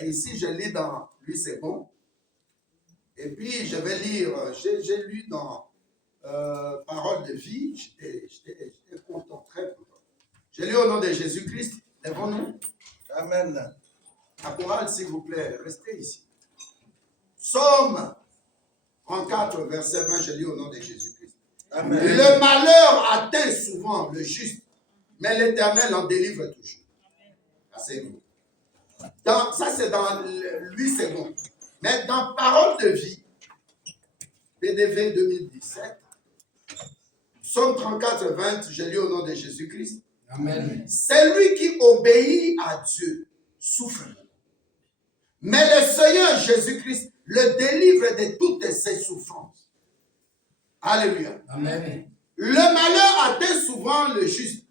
Et ici, je lis dans lui, c'est bon. Et puis, je vais lire, j'ai lu dans Parole de vie, j'étais content, très content. J'ai lu au nom de Jésus-Christ, lèvons-nous. Amen. La chorale, s'il vous plaît, restez ici. Psaume 34, verset 20, je lis au nom de Jésus-Christ. Amen. Le malheur atteint souvent le juste, mais l'Éternel en délivre toujours. Asseyez-vous. Ça, c'est dans lui, c'est bon. Mais dans Parole de vie, PDV 2017, Psaume 34, 20, je lis au nom de Jésus-Christ. Amen. Celui qui obéit à Dieu souffre. Mais le Seigneur Jésus-Christ le délivre de toutes ses souffrances. Alléluia. Amen. Le malheur atteint souvent le juste,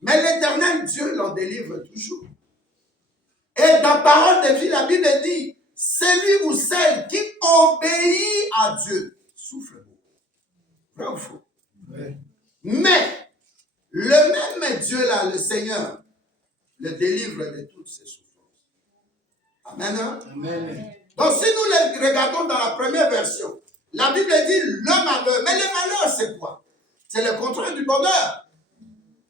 mais l'Éternel Dieu l'en délivre toujours. Et dans Parole de vie, la Bible dit, celui ou celle qui obéit à Dieu souffre beaucoup. Vrai ou faux? Oui. Mais le même Dieu là, le Seigneur, le délivre de toutes ses souffrances. Amen. Amen. Donc si nous les regardons dans la première version, la Bible dit le malheur. Mais le malheur, c'est quoi? C'est le contraire du bonheur.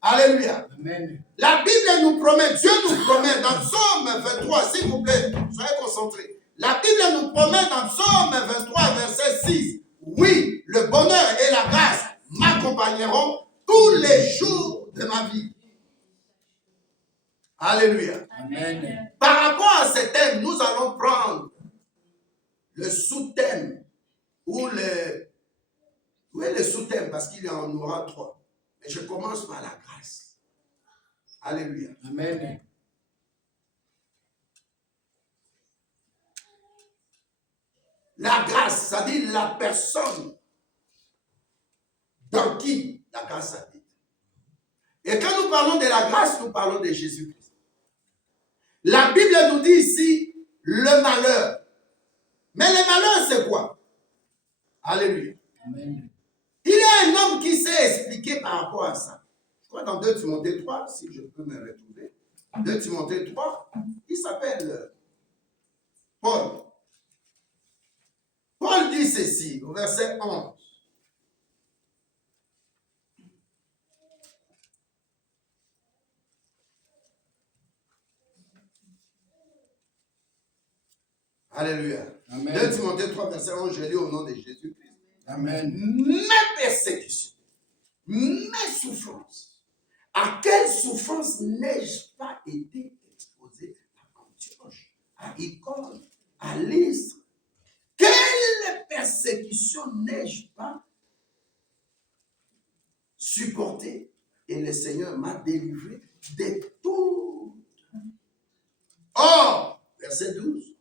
Alléluia. Amen. La Bible nous promet, Dieu nous promet dans Psaume 23, s'il vous plaît, soyez concentrés. La Bible nous promet dans Psaume 23, verset 6, oui, le bonheur et la grâce m'accompagneront tous les jours de ma vie. Alléluia. Amen. Par rapport à ce thème, nous allons prendre le sous-thème ou le sous-thème parce qu'il y en aura 3. Mais je commence par la grâce. Alléluia. Amen. La grâce, c'est-à-dire la personne dans qui la grâce habite. Et quand nous parlons de la grâce, nous parlons de Jésus-Christ. La Bible nous dit ici le malheur. Mais le malheur, c'est quoi? Alléluia. Amen. Il y a un homme qui s'est expliqué par rapport à ça. Je crois dans 2 Timothée 3, si je peux me retrouver. 2 Timothée 3, il s'appelle Paul. Paul dit ceci, au verset 11. Alléluia. Amen. 2 Timothée 3, verset 11, je lis au nom de Jésus-Christ. Amen. Mes persécutions, mes souffrances. À quelle souffrance n'ai-je pas été exposé à Antioche, à Icône, à Lystre? Quelle persécution n'ai-je pas supporté? Et le Seigneur m'a délivré de tout. Or, verset 12.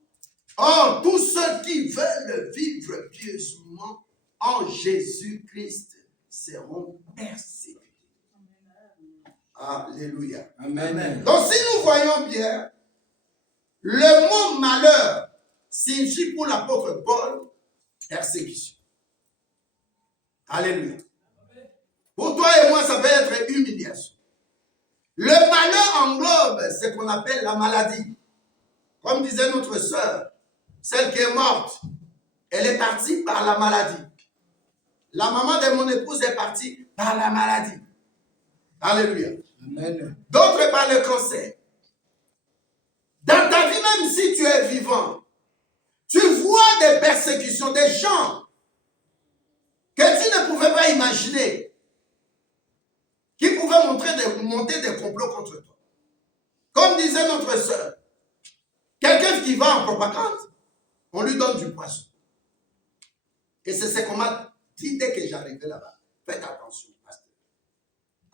Or, tous ceux qui veulent vivre pieusement en Jésus-Christ seront persécutés. Alléluia. Amen. Donc, si nous voyons bien, le mot malheur signifie pour l'apôtre Paul persécution. Alléluia. Pour toi et moi, ça peut être humiliation. Le malheur englobe ce qu'on appelle la maladie. Comme disait notre sœur, celle qui est morte, elle est partie par la maladie. La maman de mon épouse est partie par la maladie. Alléluia. Amen. D'autres par le cancer. Dans ta vie, même si tu es vivant, tu vois des persécutions, des gens que tu ne pouvais pas imaginer, qui pouvaient monter des complots contre toi. Comme disait notre sœur, quelqu'un qui va en propagande, on lui donne du poisson. Et c'est ce qu'on m'a dit dès que j'arrivais là-bas. Faites attention, pasteur.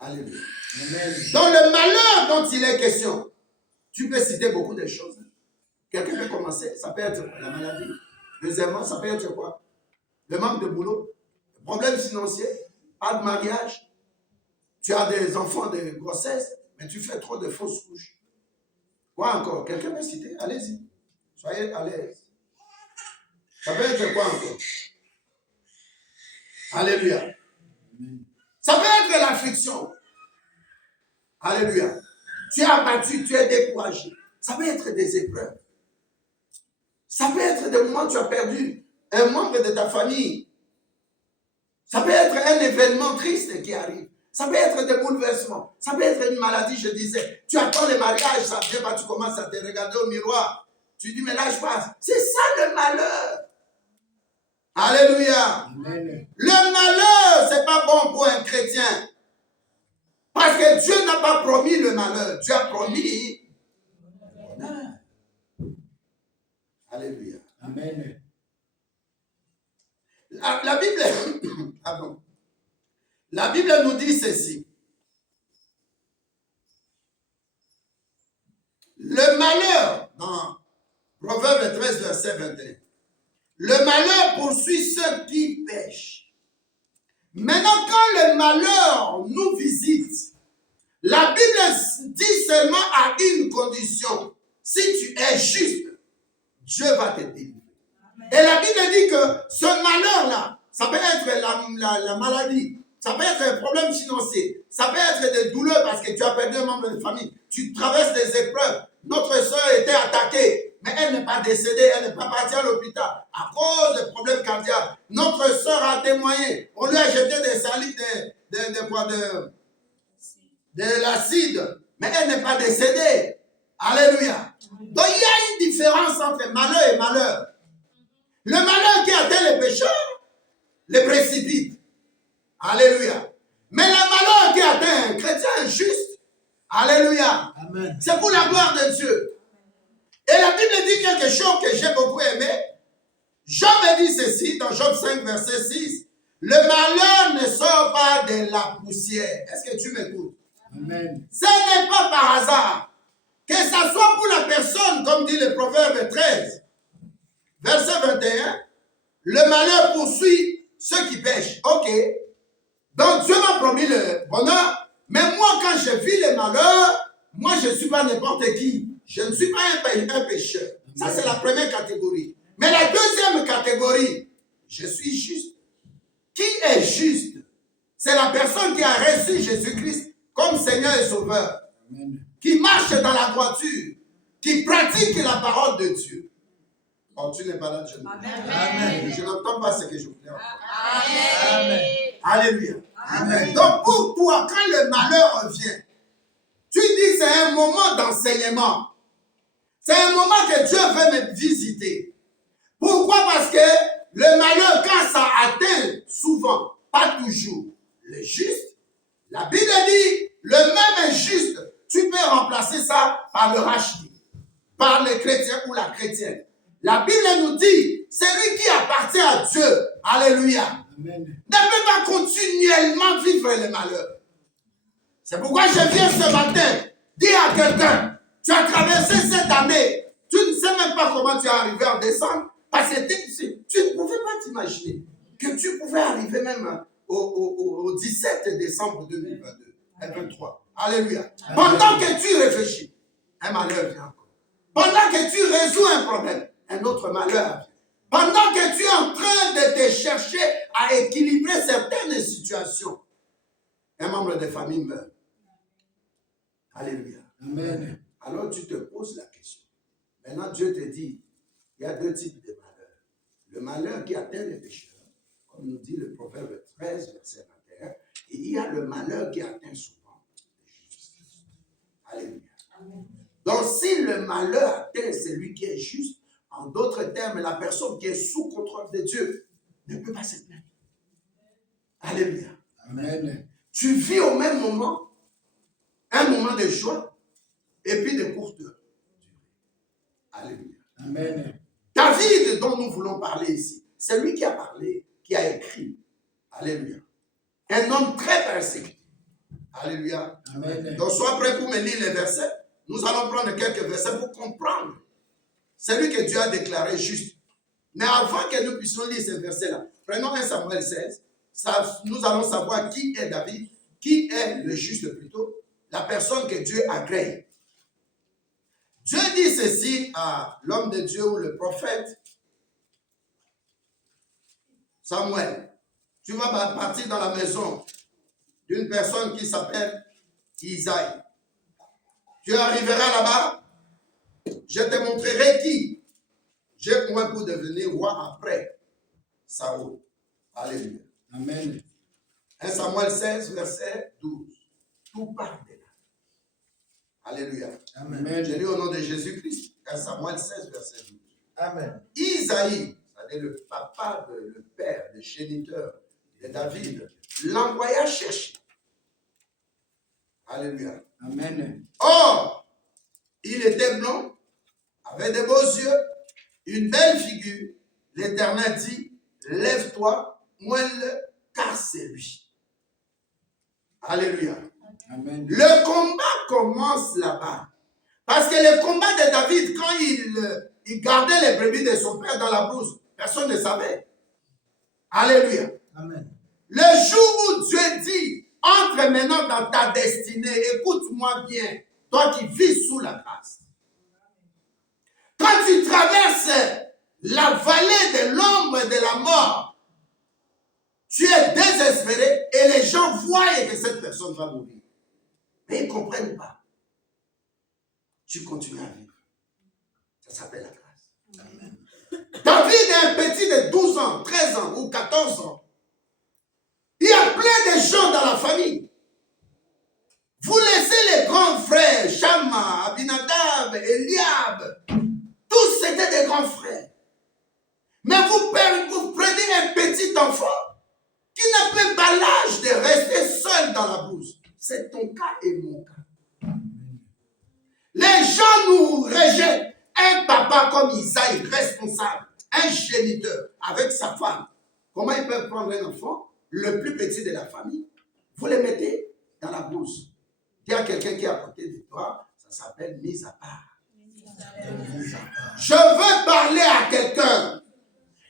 Alléluia. Amen. Dans le malheur dont il est question, tu peux citer beaucoup de choses. Quelqu'un peut commencer, ça peut être la maladie. Deuxièmement, ça peut être quoi? Le manque de boulot, le problème financier, pas de mariage. Tu as des enfants de grossesse, mais tu fais trop de fausses couches. Quoi encore? Quelqu'un peut citer? Allez-y. Soyez à l'aise. Ça peut être quoi encore? Alléluia. Ça peut être l'affliction. Alléluia. Tu es abattu, tu es découragé. Ça peut être des épreuves. Ça peut être des moments où tu as perdu un membre de ta famille. Ça peut être un événement triste qui arrive. Ça peut être des bouleversements. Ça peut être une maladie, je disais. Tu attends le mariage, ça vient pas, tu commences à te regarder au miroir. Tu dis, mais là, je passe. C'est ça le malheur. Alléluia. Amen. Le malheur, c'est pas bon pour un chrétien. Parce que Dieu n'a pas promis le malheur. Dieu a promis le bonheur. Alléluia. Amen. La Bible, pardon. La Bible nous dit ceci. Le malheur, dans Proverbe 13, verset 21, le malheur poursuit ceux qui pêchent. Maintenant, quand le malheur nous visite, la Bible dit seulement à une condition. Si tu es juste, Dieu va te délivrer. Et la Bible dit que ce malheur-là, ça peut être la maladie, ça peut être un problème financier, ça peut être des douleurs parce que tu as perdu un membre de famille, tu traverses des épreuves. Notre soeur était attaquée, mais elle n'est pas décédée, elle n'est pas partie à l'hôpital à cause de problèmes cardiaques. Notre soeur a témoigné, on lui a jeté des salives, de l'acide, mais elle n'est pas décédée. Alléluia. Donc il y a une différence entre malheur et malheur. Le malheur qui atteint les pécheurs, les précipite. Alléluia. Mais le malheur qui atteint un chrétien juste, alléluia. Amen. C'est pour la gloire de Dieu. Et la Bible dit quelque chose que j'ai beaucoup aimé. Job me dit ceci dans Job 5, verset 6. Le malheur ne sort pas de la poussière. Est-ce que tu m'écoutes? Amen. Ce n'est pas par hasard. Que ça soit pour la personne, comme dit le Proverbe 13, verset 21, le malheur poursuit ceux qui pêchent. Ok. Donc Dieu m'a promis le bonheur, mais moi quand je vis le malheur, moi je ne suis pas n'importe qui. Je ne suis pas un pécheur. Ça c'est la première catégorie. Mais la deuxième catégorie, je suis juste. Qui est juste? C'est la personne qui a reçu Jésus-Christ comme Seigneur et Sauveur. Amen. Qui marche dans la droiture, qui pratique la parole de Dieu. Oh, tu n'es pas là, je Amen. Je n'entends pas ce que je voulais entendre. Amen. Alléluia. Amen. Donc pour toi, quand le malheur revient, tu dis c'est un moment d'enseignement. C'est un moment que Dieu veut me visiter. Pourquoi? Parce que le malheur, quand ça atteint souvent, pas toujours, le juste, la Bible dit, le même injuste, tu peux remplacer ça par le rachis, par le chrétien ou la chrétienne. La Bible nous dit, celui qui appartient à Dieu, alléluia, Amen. ne peut pas continuellement vivre le malheur. C'est pourquoi je viens ce matin dire à quelqu'un, tu as traversé cette année, tu ne sais même pas comment tu es arrivé en décembre, parce que tu ne pouvais pas t'imaginer que tu pouvais arriver même au 17 décembre 2022, 2023. Alléluia. Amen. Pendant que tu réfléchis, un malheur vient encore. Pendant que tu résous un problème, un autre malheur vient. Pendant que tu es en train de te chercher à équilibrer certaines situations, un membre de famille meurt. Alléluia. Amen. Alors tu te poses la question. Maintenant Dieu te dit, il y a deux types de malheurs. Le malheur qui atteint les pécheurs, comme nous dit le Proverbe 13, verset 21, et il y a le malheur qui atteint souvent les justes. Alléluia. Amen. Donc si le malheur atteint celui qui est juste, en d'autres termes, la personne qui est sous contrôle de Dieu ne peut pas se plaindre. Alléluia. Amen. Tu vis au même moment un moment de joie et puis de courte durée. Alléluia. Amen. David, dont nous voulons parler ici, c'est lui qui a parlé, qui a écrit. Alléluia. Un homme très persécuté. Alléluia. Amen. Donc sois prêt pour me lire les versets. Nous allons prendre quelques versets pour comprendre celui que Dieu a déclaré juste. Mais avant que nous puissions lire ces versets-là, prenons 1 Samuel 16. Nous allons savoir qui est David, qui est le juste plutôt, la personne que Dieu agrée. Dieu dit ceci à l'homme de Dieu ou le prophète Samuel. Tu vas partir dans la maison d'une personne qui s'appelle Isaïe. Tu arriveras là-bas, je te montrerai qui. point pour devenir roi après Saoul. Alléluia. Amen. 1 Samuel 16, verset 12. Tout part de là. Alléluia. Amen. Je lis au nom de Jésus-Christ. 1 Samuel 16, verset 12. Amen. Isaïe, c'est-à-dire le papa, le père, le géniteur de David, l'envoya chercher. Alléluia. Amen. Or, il était blond, avait de beaux yeux, une belle figure. L'Éternel dit, lève-toi, moelle-le, car c'est lui. Alléluia. Amen. Le combat commence là-bas. Parce que le combat de David, quand il gardait les brebis de son père dans la brousse, personne ne savait. Alléluia. Amen. Le jour où Dieu dit, entre maintenant dans ta destinée, écoute-moi bien, toi qui vis sous la grâce. Quand tu traverses la vallée de l'ombre de la mort, tu es désespéré et les gens voient que cette personne va mourir. Mais ils ne comprennent pas. Tu continues à vivre. Ça s'appelle la grâce. Amen. David est un petit de 12 ans, 13 ans ou 14 ans. Il y a plein de gens dans la famille. Vous laissez les grands frères, Shama, Abinadab, Eliab, tous c'était des grands frères. Mais vous prenez un petit enfant qui n'a même pas l'âge de rester seul dans la bourse. C'est ton cas et mon cas. Les gens nous rejettent. Un papa comme Isaïe, responsable, un géniteur avec sa femme. Comment ils peuvent prendre un enfant, le plus petit de la famille, vous le mettez dans la bourse. Il y a quelqu'un qui est à côté de toi, ça s'appelle mise à part. Je veux parler à quelqu'un.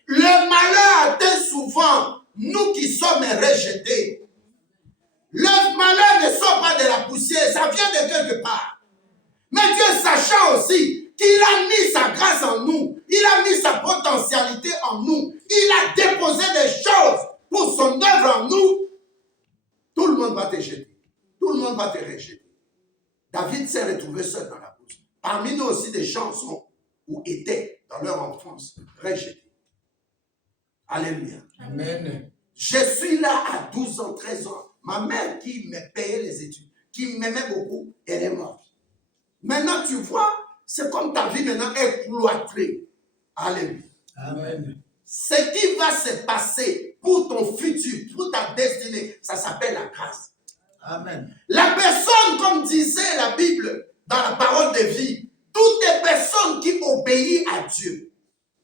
Le malheur atteint souvent nous qui sommes rejetés. Le malheur ne sort pas de la poussière, ça vient de quelque part. Mais Dieu, sachant aussi qu'il a mis sa grâce en nous, il a mis sa potentialité en nous, il a déposé des choses pour son œuvre en nous, tout le monde va te jeter. Tout le monde va te rejeter. David s'est retrouvé seul dans la bourse. Parmi nous aussi, des gens sont ou étaient dans leur enfance rejetés. Alléluia. Amen. Je suis là à 12 ans, 13 ans. Ma mère qui me payait les études, qui m'aimait beaucoup, elle est morte. Maintenant, tu vois, c'est comme ta vie maintenant est cloîtrée. Alléluia. Amen. Ce qui va se passer pour ton futur, pour ta destinée, ça s'appelle la grâce. Amen. La personne, comme disait la Bible dans la parole de vie, toutes les personnes qui obéissent à Dieu,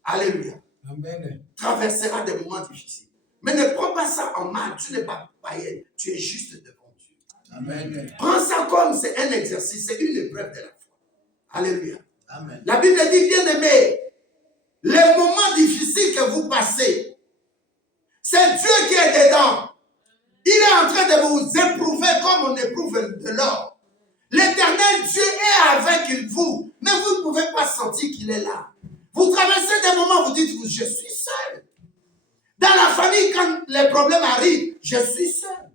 alléluia, Amen. traversera des moments difficiles. Mais ne prends pas ça en mal, tu n'es pas païen, tu es juste devant Dieu. Amen. Prends ça comme c'est un exercice, c'est une épreuve de la foi. Alléluia. Amen. La Bible dit, bien aimé, les moments difficiles que vous passez, c'est Dieu qui est dedans. Il est en train de vous éprouver comme on éprouve de l'or. L'éternel Dieu est avec vous, mais vous ne pouvez pas sentir qu'il est là. Vous traversez des moments, vous dites, je suis seul. Dans la famille, quand les problèmes arrivent, je suis seul.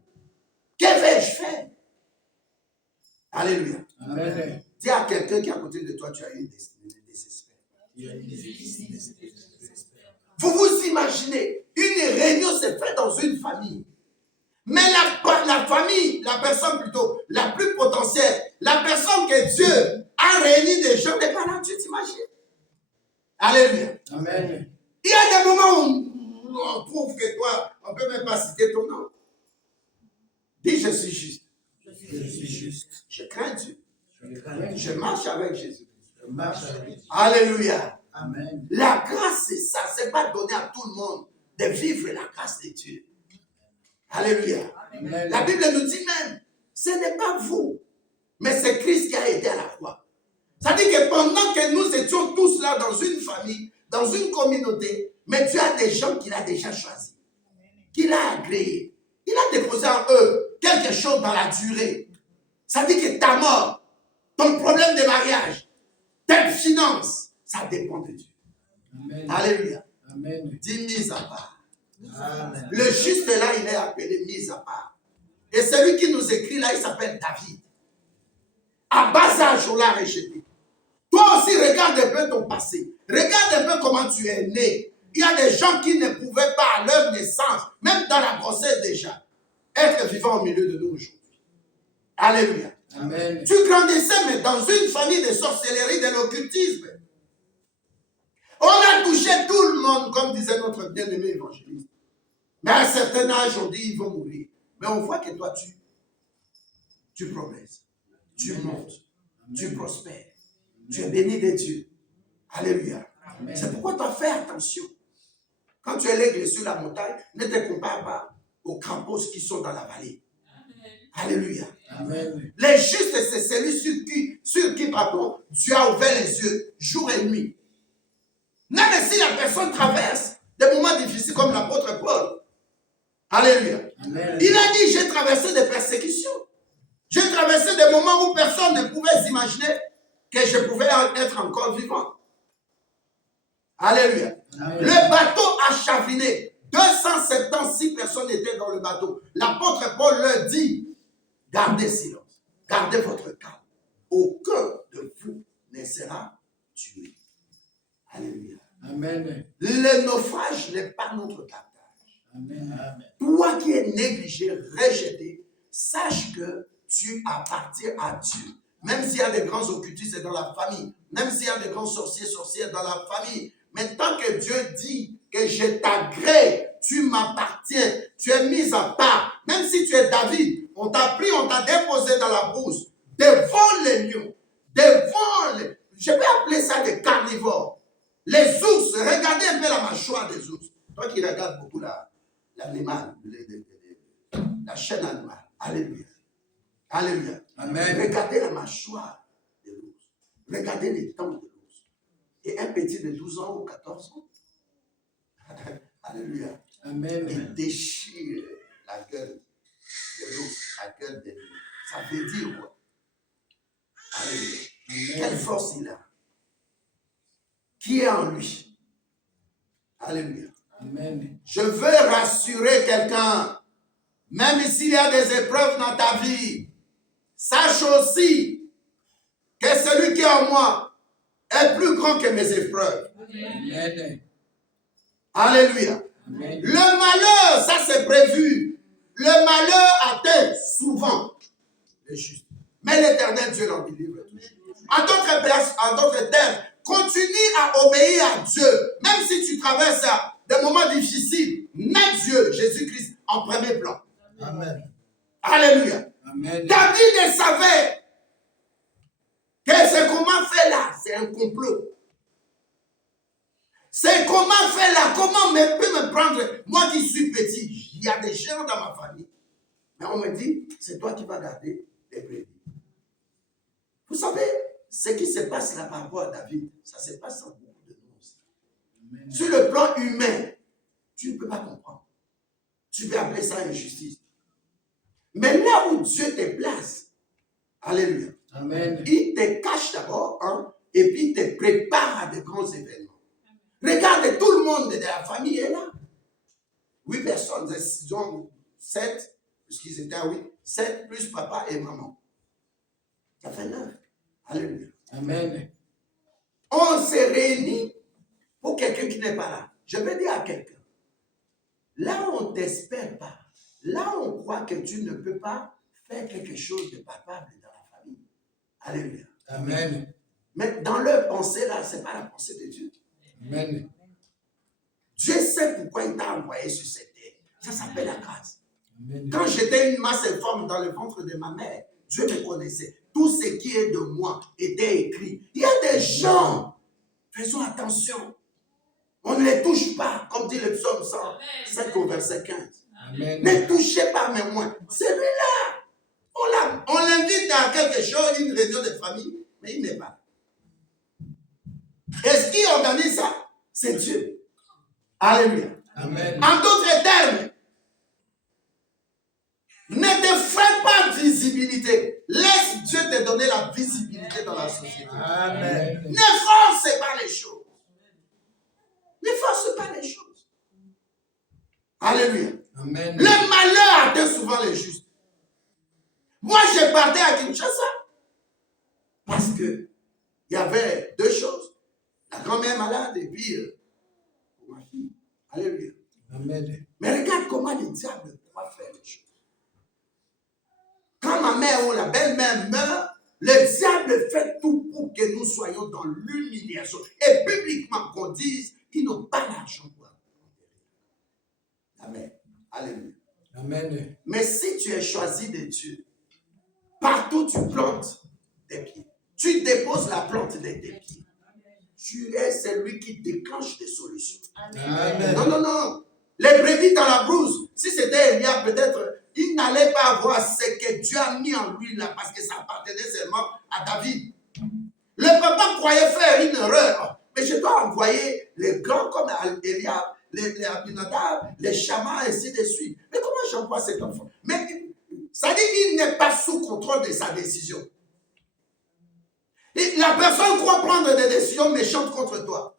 Que vais-je faire? Alléluia. Amen. Dis à quelqu'un qui est à côté de toi, tu as une destinée désespérée. Vous vous imaginez, une réunion s'est faite dans une famille. Mais la famille, la personne plutôt, la plus potentielle, la personne que Dieu a réuni des gens n'est pas là, tu t'imagines? Alléluia. Amen. Il y a des moments où on trouve que toi, on ne peut même pas citer ton nom. Dis, je suis juste. Je suis juste. Je crains Dieu. Je crains. Je marche avec Jésus. Je marche avec Dieu. Alléluia. Amen. La grâce, c'est ça. Ce n'est pas donné à tout le monde de vivre la grâce de Dieu. Alléluia. Amen. La Bible nous dit même, ce n'est pas vous, mais c'est Christ qui a aidé à la croix. Ça dit que pendant que nous étions tous là dans une famille, dans une communauté, mais Dieu a des gens qu'il a déjà choisis, qu'il a agréés. Il a déposé en eux quelque chose dans la durée. Ça dit que ta mort, ton problème de mariage, tes finances, ça dépend de Dieu. Amen. Alléluia. Amen. Dis mise à part. Amen. Le juste là, il est appelé mise à part. Et celui qui nous écrit là, il s'appelle David. À bas âge, on l'a rejeté. Toi aussi, regarde un peu ton passé. Regarde un peu comment tu es né. Il y a des gens qui ne pouvaient pas à leur naissance, même dans la grossesse déjà, être vivant au milieu de nous aujourd'hui. Alléluia. Amen. Tu grandissais, mais dans une famille de sorcellerie, de l'occultisme. On a touché tout le monde, comme disait notre bien-aimé évangéliste. Mais à un certain âge, on dit ils vont mourir. Mais on voit que toi, tu progresses, tu montes, tu prospères, tu es béni de Dieu. Alléluia. Amen. C'est pourquoi tu as fait attention. Quand tu es l'aigle sur la montagne, ne te compare pas aux crapauds qui sont dans la vallée. Alléluia. Amen. Les justes, c'est celui sur qui Dieu a ouvert les yeux jour et nuit. Même si la personne traverse des moments difficiles comme l'apôtre Paul. Alléluia. Amen. Il a dit, j'ai traversé des persécutions. J'ai traversé des moments où personne ne pouvait s'imaginer que je pouvais être encore vivant. Alléluia. Amen. Le bateau a chaviné. 276 personnes étaient dans le bateau. L'apôtre Paul leur dit, gardez silence, gardez votre calme. Aucun de vous ne sera tué. Alléluia. Amen. Le naufrage n'est pas notre partage. Amen. Toi qui es négligé, rejeté, sache que tu appartiens à Dieu. Même s'il y a des grands occultistes dans la famille, même s'il y a des grands sorciers dans la famille, mais tant que Dieu dit que je t'agrée, tu m'appartiens, tu es mis à part. Même si tu es David, on t'a pris, on t'a déposé dans la brousse, devant les lions, devant les... Je peux appeler ça des carnivores. Les ours, regardez un peu la mâchoire des ours. Toi qui regardes beaucoup l'animal, la chaîne animale. Alléluia. Alléluia. Amen. Regardez la mâchoire de l'ours. Regardez les dents de l'ours. Et un petit de 12 ans ou 14 ans. Alléluia. Amen. Il déchire la gueule de l'ours, la gueule de l'ours. Ça veut dire quoi? Alléluia. Quelle force il a? Qui est en lui? Alléluia. Amen. Je veux rassurer quelqu'un. Même s'il y a des épreuves dans ta vie, sache aussi que celui qui est en moi est plus grand que mes épreuves. Amen. Alléluia. Amen. Le malheur, ça c'est prévu. Le malheur atteint souvent les justes. Mais l'Éternel Dieu l'en délivre toujours. En d'autres termes, continue à obéir à Dieu. Même si tu traverses des moments difficiles, mets Dieu, Jésus-Christ, en premier plan. Amen. Alléluia. Amen. David savait que ce comment fait là, c'est un complot. C'est comment fait là, comment peut me prendre, moi qui suis petit. Il y a des gens dans ma famille. Mais on me dit, c'est toi qui vas garder les brebis. Vous savez, ce qui se passe là par rapport à David, ça se passe en beaucoup de nous aussi. Amen. Sur le plan humain, tu ne peux pas comprendre. Tu peux appeler ça injustice. Mais là où Dieu te place, alléluia, Amen. il te cache d'abord, hein, et puis il te prépare à de grands événements. Regarde, tout le monde de la famille est là. 8 personnes, disons 7, puisqu'ils étaient à 8, 7 plus papa et maman. Ça fait 9. Alléluia. Amen. On s'est réunis pour quelqu'un qui n'est pas là. Je vais dire à quelqu'un, là où on ne t'espère pas, là où on croit que tu ne peux pas faire quelque chose de palpable dans la famille. Alléluia. Amen. Mais dans leur pensée là, ce n'est pas la pensée de Dieu. Amen. Dieu sait pourquoi il t'a envoyé sur cette terre. Ça s'appelle la grâce. Amen. Quand j'étais une masse informe dans le ventre de ma mère, Dieu me connaissait. Tout ce qui est de moi était écrit. Il y a des gens, faisons attention. On ne les touche pas, comme dit le psaume 105 au verset 15. Amen. Ne touchez pas mes moins. Celui-là, on l'invite à quelque chose, une réunion de famille, mais il n'est pas. Et ce qui organise ça, c'est Dieu. Alléluia. Amen. En d'autres termes, ne te fais pas visibilité. Laisse Dieu te donner la visibilité dans la société. Amen. Ne force pas les choses. Ne force pas les choses. Alléluia. Amen. Le malheur atteint souvent les justes. Moi, j'ai parté à Kinshasa parce que il y avait deux choses. La grand-mère malade et puis pour ma fille. Alléluia. Amen. Mais regarde comment le diable pourra faire les choses. Quand ma mère ou la belle-mère meurt, le diable fait tout pour que nous soyons dans l'humiliation. Et publiquement qu'on dise, ils n'ont pas l'argent pour Amen. Alléluia. Amen. Mais si tu es choisi de Dieu, partout tu plantes tes pieds. Tu déposes la plante de tes pieds. Tu es celui qui déclenche des solutions. Amen. Non, non, non. Les brebis dans la brousse, si c'était Élia, peut-être, il n'allait pas avoir ce que Dieu a mis en lui là, parce que ça appartenait seulement à David. Le papa croyait faire une erreur. Mais je dois envoyer les grands comme Élia, les Abinadab, les Shama, ainsi de suite. Mais comment j'envoie cet enfant? Mais ça dit qu'il n'est pas sous contrôle de sa décision. Et la personne croit prendre des décisions méchantes contre toi.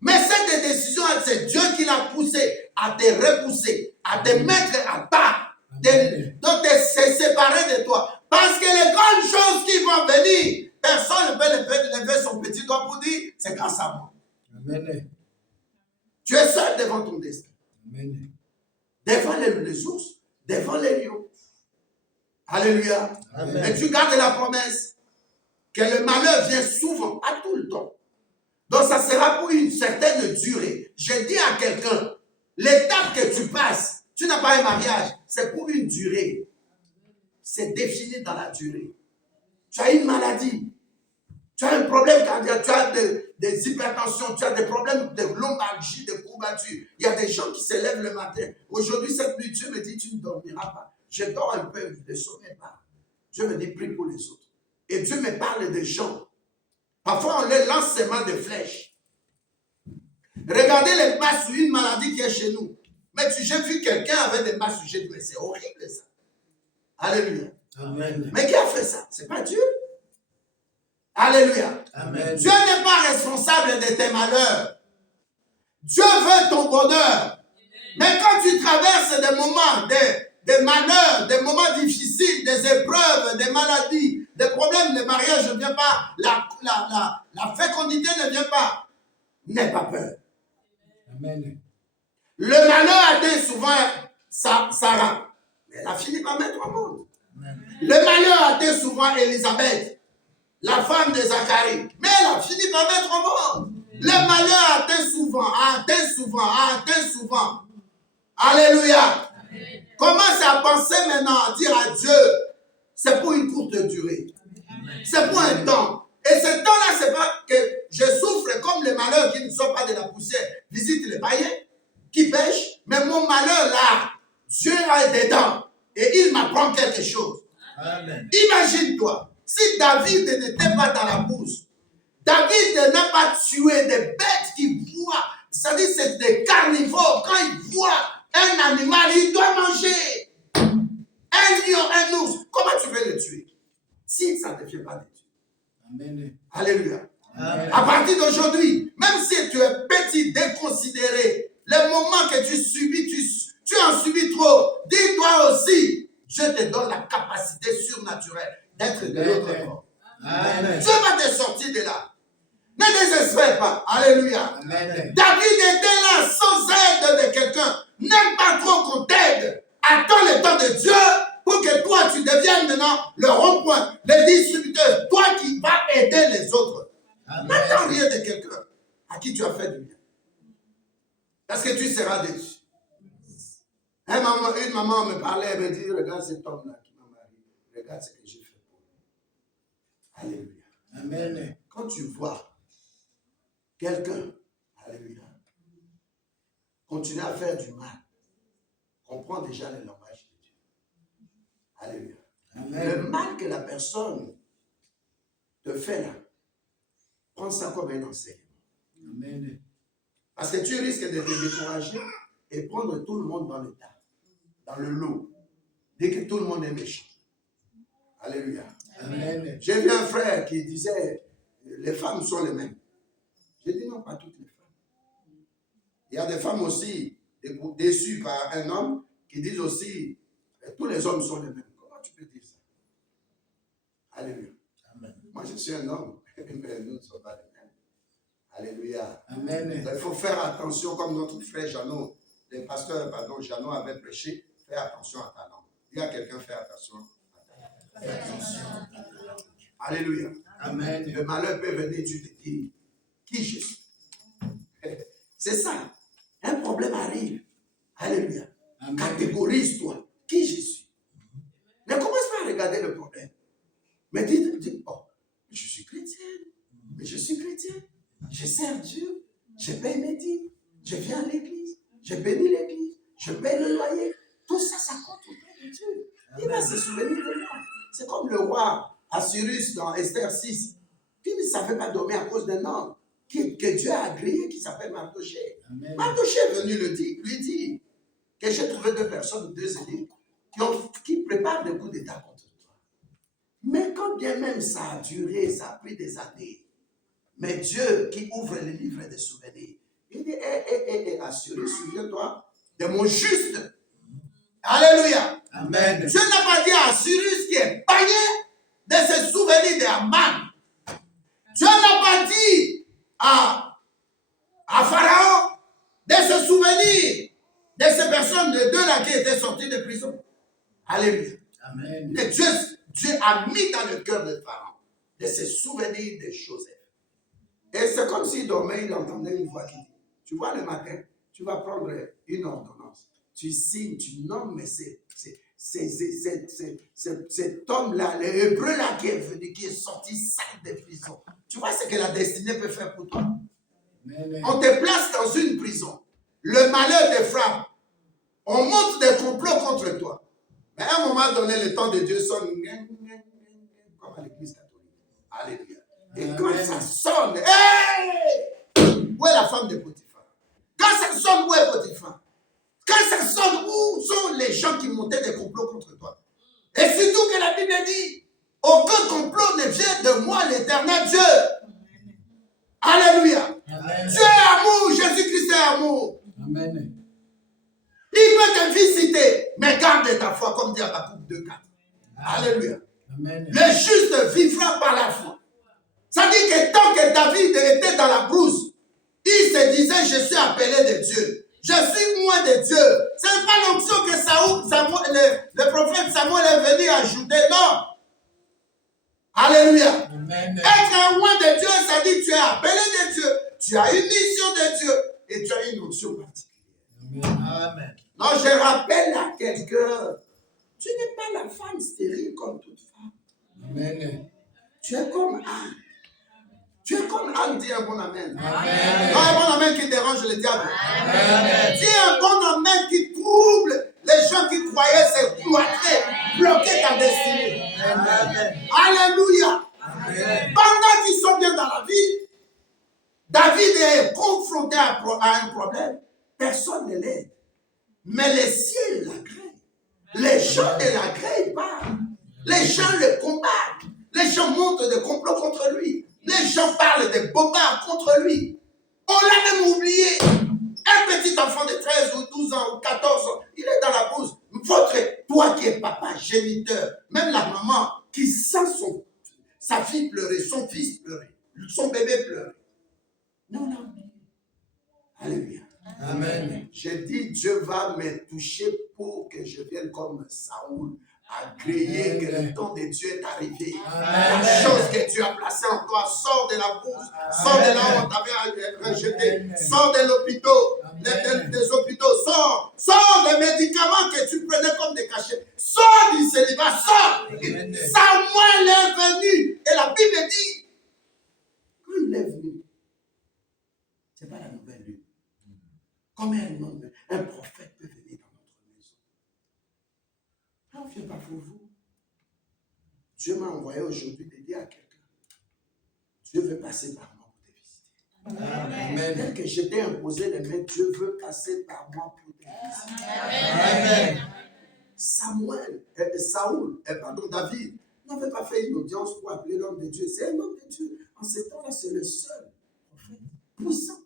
Mais cette décision, c'est Dieu qui l'a poussé à te repousser, à te mettre à part, donc de se séparer de toi. Parce que les grandes choses qui vont venir, personne ne peut lever son petit doigt pour dire, c'est grâce à moi. Amen. Tu es seul devant ton destin. Amen. Devant les ours, devant les lions. Alléluia. Amen. Et tu gardes la promesse que le malheur vient souvent, à tout le temps. Donc ça sera pour une certaine durée. Je dis à quelqu'un, l'étape que tu passes, tu n'as pas un mariage, c'est pour une durée. C'est défini dans la durée. Tu as une maladie, tu as un problème cardiaque, tu as des hypertensions, tu as des problèmes de lombalgie, de courbature. Il y a des gens qui se lèvent le matin. Aujourd'hui, cette nuit, Dieu me dit, tu ne dormiras pas. Je dors un peu, je ne sommeille pas. Dieu me dit, prie pour les autres. Et Dieu me parle de gens. Parfois, on les lance seulement des flèches. Regardez les masses sur une maladie qui est chez nous. Mais j'ai vu quelqu'un avec des masses sujets, mais c'est horrible ça. Alléluia. Amen. Mais qui a fait ça? C'est pas Dieu. Alléluia. Amen. Dieu n'est pas responsable de tes malheurs. Dieu veut ton bonheur. Mais quand tu traverses des moments, des malheurs, des moments difficiles, des épreuves, des maladies, des problèmes, le mariage ne vient pas, la fécondité ne vient pas, n'aie pas peur. Amen. Le malheur atteint souvent Sarah, mais elle a fini par mettre au monde. Amen. Le malheur atteint souvent Élisabeth, la femme de Zacharie, mais elle a fini par mettre au monde. Le malheur atteint souvent. Alléluia. Amen. Commence à penser maintenant, à dire à Dieu, c'est pour une courte durée. C'est pour un temps. Et ce temps-là, c'est pas que je souffre comme les malheurs qui ne sont pas de la poussière. Visite les païens qui pêchent, mais mon malheur là, Dieu est dedans et il m'apprend quelque chose. Amen. Imagine-toi, si David n'était pas dans la bourse, David n'a pas tué des bêtes qui voient, c'est-à-dire c'est des carnivores, quand il voit un animal, il doit manger. Un lion, un ours, comment tu veux le tuer? Si ça ne vient pas de Dieu. Amen. Alléluia. Amen. À partir d'aujourd'hui, même si tu es petit, déconsidéré, les moments que tu subis, tu en subis trop. Dis-toi aussi, Dieu te donne la capacité surnaturelle d'être de l'autre bord. Amen. Dieu va te sortir de là. Ne désespère pas. Alléluia. Amen. David était là sans aide de quelqu'un. N'aime pas trop qu'on t'aide. Attends le temps de Dieu pour que toi, tu deviennes maintenant le rond-point, le distributeur. Toi qui vas aider les autres. N'attends rien de quelqu'un à qui tu as fait du bien. Parce que tu seras déçu. Une maman me parlait, elle me dit, regarde cet homme-là qui m'a marié. Regarde ce que j'ai fait pour lui. Alléluia. Amen. Quand tu vois quelqu'un, alléluia, continuer à faire du mal, comprends déjà le langage de Dieu. Alléluia. Amen. Le mal que la personne te fait là, prends ça comme un enseignement. Amen. Parce que tu risques de te décourager et prendre tout le monde dans le tas, dans le lot, dès que tout le monde est méchant. Alléluia. Amen. J'ai vu un frère qui disait, les femmes sont les mêmes. J'ai dit non, pas toutes les femmes. Il y a des femmes aussi déçues par un homme qui disent aussi, tous les hommes sont les mêmes. Comment tu peux dire ça? Alléluia. Amen. Moi, je suis un homme, mais nous ne sommes pas les mêmes. Alléluia. Amen. Il faut faire attention, comme notre frère Jeannot, le pasteur, pardon, Jeannot avait prêché, fais attention à ta langue. Dis à quelqu'un, fais attention à ta langue. Alléluia. Amen. Le malheur peut venir, tu te dis, qui je suis? C'est ça. Un problème arrive. Alléluia. Amen. Catégorise-toi. Qui je suis? Ne commence pas à regarder le problème. Mais dis, oh, je suis chrétienne. Mais je suis chrétien. Je sers Dieu. Je paye mes dîmes. Je viens à l'église. Je bénis l'église. Je paye le loyer. Tout ça, ça compte auprès de Dieu. Il va se souvenir de moi. C'est comme le roi Assyrus dans Esther 6, qui ne savait pas dormir à cause d'un homme que Dieu a agréé, qui s'appelle Mardochée. Mardochée est venu lui dire que j'ai trouvé deux personnes, deux élites, qui préparent des coups d'état contre toi. Mais quand bien même ça a duré, ça a pris des années, mais Dieu qui ouvre le livre des souvenirs, il dit, Assyrus, souviens-toi de mon juste. Alléluia. Amen. Dieu n'a pas dit à Assyrus qui est bagné de ses souvenirs d'Aman. Dieu n'a pas dit à Pharaon de se souvenir de ces personnes, de deux là qui étaient sorties de prison. Alléluia. Amen. Mais Dieu a mis dans le cœur de Pharaon de se souvenir de Joseph. Et c'est comme s'il dormait, il entendait une voix qui dit, tu vois le matin, tu vas prendre une ordonnance. Tu signes, tu nommes, mais cet homme-là, l'hébreu-là qui est venu, qui est sorti sale de prison. Tu vois ce que la destinée peut faire pour toi? Amen. On te place dans une prison. Le malheur te frappe. On monte des complots contre toi. Mais à un moment donné, le temps de Dieu sonne comme à l'église catholique. Alléluia. Et quand ça sonne, hey! Où est la femme de Potiphar? Quand ça sonne, où est Potiphar? Quand ça sonne, où sont les gens qui montaient des complots contre toi? Et surtout que la Bible dit, aucun complot ne vient de moi, l'éternel Dieu. Alléluia. Amen. Dieu est amour, Jésus-Christ est amour. Amen. Il peut te visiter, mais garde ta foi, comme dit Habakkuk 2:4. Alléluia. Amen. Le juste vivra par la foi. Ça dit que tant que David était dans la brousse, il se disait, je suis appelé de Dieu. Je suis loin de Dieu. Ce n'est pas l'onction que le prophète Samuel est venu ajouter. Non. Alléluia. Amen. Être loin de Dieu, ça dit que tu es appelé de Dieu. Tu as une mission de Dieu et tu as une onction particulière. Amen. Non, je rappelle à quelqu'un, tu n'es pas la femme stérile comme toute femme. Amen. Tu es comme Anne. Tu es comme Anne, dis un bon amen. Amen. Non, un bon amen qui dérange le diable. Amen. Dis un bon amen qui trouble les gens qui croyaient se cloîtrer, bloquer ta destinée. Amen. Alléluia. Amen. Pendant qu'ils sont bien dans la vie, David est confronté à un problème. Personne ne l'aide. Mais les ciels l'agréent. Les gens ne l'agréent pas. Les gens le combattent. Les gens montent des complots contre lui. Les gens parlent des bobards contre lui. On l'a même oublié. Un petit enfant de 13 ou 12 ans ou 14 ans, il est dans la brousse. Toi qui es papa, géniteur, même la maman qui sent sa fille pleurer, son fils pleurer, son bébé pleurer. Non, non. Alléluia. Amen. J'ai dit, Dieu va me toucher pour que je vienne comme Saoul, agréer que le temps de Dieu est arrivé. Amen. La chose que Dieu a placée en toi, sors de la bourse, sors de là où on t'avait rejeté, sors de l'hôpital, des hôpitaux, sors des médicaments que tu prenais comme des cachets, sors du célibat, sors. Samuel est venu, et la Bible dit, quand il est venu, c'est pas la nouvelle lune. Comme un prophète peut venir dans notre maison. On ne vient pas pour vous. Dieu m'a envoyé aujourd'hui de dire à quelqu'un, Dieu veut passer par moi pour te visiter. Amen. Tel que je t'ai imposé les mains, Dieu veut passer par moi pour te visiter. Amen. David n'avait pas fait une audience pour appeler l'homme de Dieu. C'est un homme de Dieu. En ce temps-là, c'est le seul prophète puissant.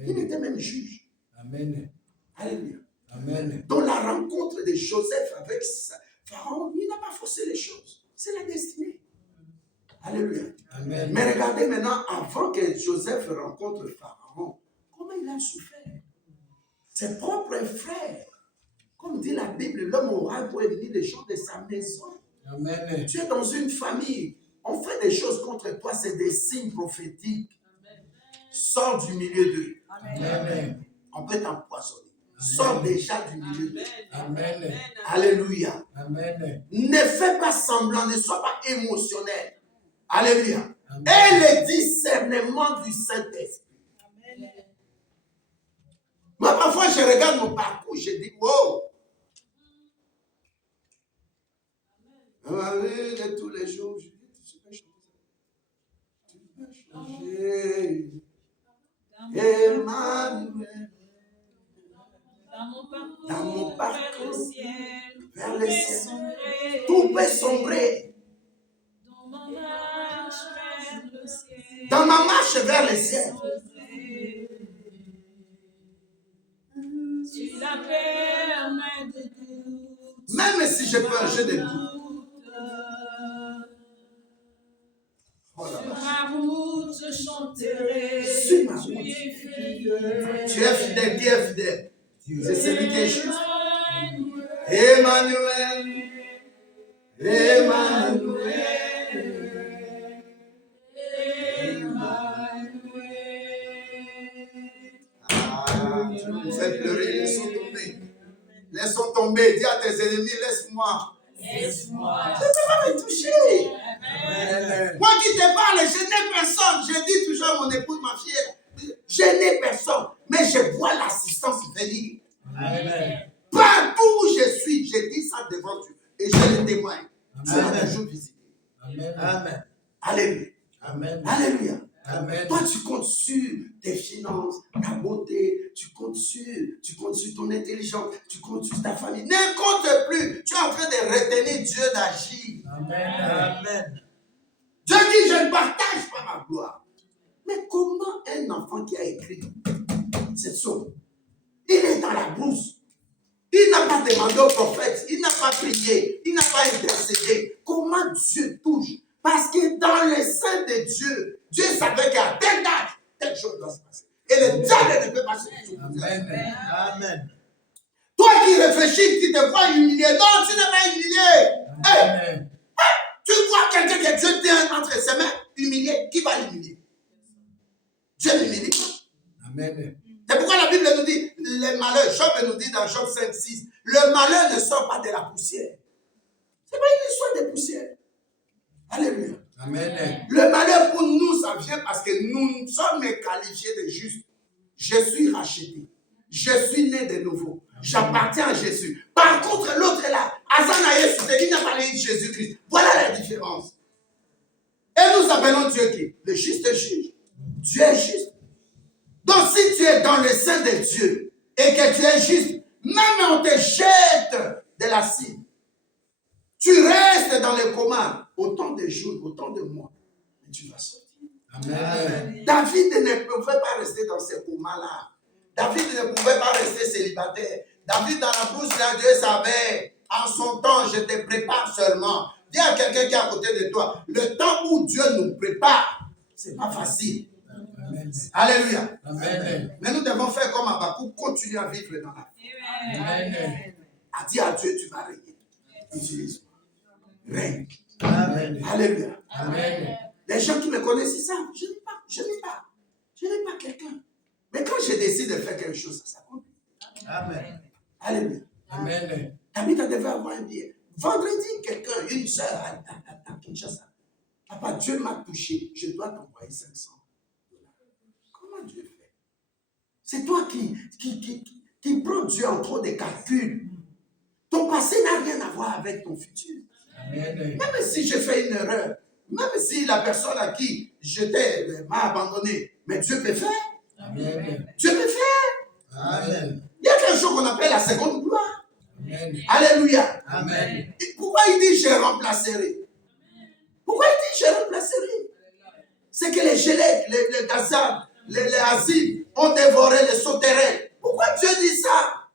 Il Amen. était même juge. Amen. Alléluia. Amen. Dans la rencontre de Joseph avec Pharaon, il n'a pas forcé les choses. C'est la destinée. Alléluia. Amen. Mais regardez maintenant, avant que Joseph rencontre Pharaon, comment il a souffert. Ses propres frères. Comme dit la Bible, l'homme aura pour ennemi les gens de sa maison. Amen. Tu es dans une famille, on fait des choses contre toi, c'est des signes prophétiques. Sors du milieu d'eux. Amen. On peut t'empoisonner. Sors déjà du milieu d'eux. Amen. Alléluia. Amen. Ne fais pas semblant, ne sois pas émotionnel. Alléluia. Amen. Et le discernement du Saint-Esprit. Moi, parfois, je regarde mon parcours, je dis, wow. Et tous les jours, je dis, tu peux changer. Tu peux changer. Emmanuel. Dans mon parcours, vers le ciel, tout peut sombrer. Dans ma marche vers le ciel. Même si je peux un jeu de doute. Oh là là. Ma route, je chanterai. Sur ma route. Tu es fidèle. Tu es fidèle, qui est fidèle? C'est celui qui est juste. Emmanuel. Emmanuel. Emmanuel. Ah, tu nous fais pleurer, laissons tomber. Laissons tomber, dis à tes ennemis, laisse-moi. Laisse-moi. Je ne peux pas me toucher. Amen. Moi qui te parle, je n'ai personne. Je dis toujours à mon épouse, ma fille, je n'ai personne. Mais je vois l'assistance venir. Amen. Partout où je suis, je dis ça devant Dieu. Et je le témoigne. Dieu m'a Amen. toujours visité. Amen. Amen. Alléluia. Amen. Alléluia. Amen. Toi, tu comptes sur tes finances, ta beauté, tu comptes sur ton intelligence, tu comptes sur ta famille. Ne compte plus. Tu es en train de retenir Dieu d'agir. Amen. Amen. Dieu dit, je ne partage pas ma gloire. Mais comment un enfant qui a écrit cette somme, il est dans la brousse, il n'a pas demandé au prophète, il n'a pas prié, il n'a pas intercédé. Comment Dieu touche? Parce que dans le sein de Dieu, Dieu savait qu'à telle date, telle chose doit se passer. Et le diable ne peut pas se trouver. Amen. Amen. Toi qui réfléchis, qui te vois humilié, non, tu n'es pas humilié. Hey, Amen. tu vois quelqu'un que Dieu tient entre ses mains, humilié, qui va l'humilier? Dieu l'humilie. Amen. C'est pourquoi la Bible nous dit, le malheur, Job nous dit dans Job 5, 6, le malheur ne sort pas de la poussière. C'est pas une histoire de poussière. Alléluia. Amen. Le malheur pour nous, ça vient parce que nous sommes qualifiés de justes. Je suis racheté. Je suis né de nouveau. J'appartiens à Jésus. Par contre, l'autre est là. Azanaïe, il n'a pas de Jésus-Christ. Voilà la différence. Et nous appelons Dieu qui? Le juste juge. Dieu est juste. Donc si tu es dans le sein de Dieu et que tu es juste, même on te jette de la cime, tu restes dans le coma autant de jours, autant de mois, et tu vas sortir. Amen. David ne pouvait pas rester dans ce coma-là. David ne pouvait pas rester célibataire. David dans la bouche de Dieu savait, en son temps, je te prépare seulement. Dis à quelqu'un qui est à côté de toi, le temps où Dieu nous prépare, c'est pas facile. Amen. Alléluia. Amen. Mais nous devons faire comme Habakkuk, continuer à vivre dans la vie. Amen. À dire à Dieu, tu vas régner. Utilise-moi. Règne. Amen. Alléluia. Amen. Les gens qui me connaissent, c'est ça. Je n'ai pas quelqu'un. Mais quand je décide de faire quelque chose, ça compte. Amen. Alléluia. Amen. David devait avoir un billet. Vendredi, quelqu'un, une soeur à Kinshasa. Papa, Dieu m'a touché. Je dois t'envoyer 500 $. Comment Dieu fait? C'est toi qui prends Dieu en trop de calculs. Ton passé n'a rien à voir avec ton futur. Amen. Même si je fais une erreur, même si la personne à qui j'étais m'a abandonné, mais Dieu peut faire. Amen. Dieu peut faire. Amen. Il y a quelque chose qu'on appelle la seconde gloire. Amen. Alléluia. Amen. Et pourquoi il dit je remplacerai? Pourquoi il dit je remplacerai? C'est que les Gélèques, les Gazan, les Azim ont dévoré les sauterelles. Pourquoi Dieu dit ça?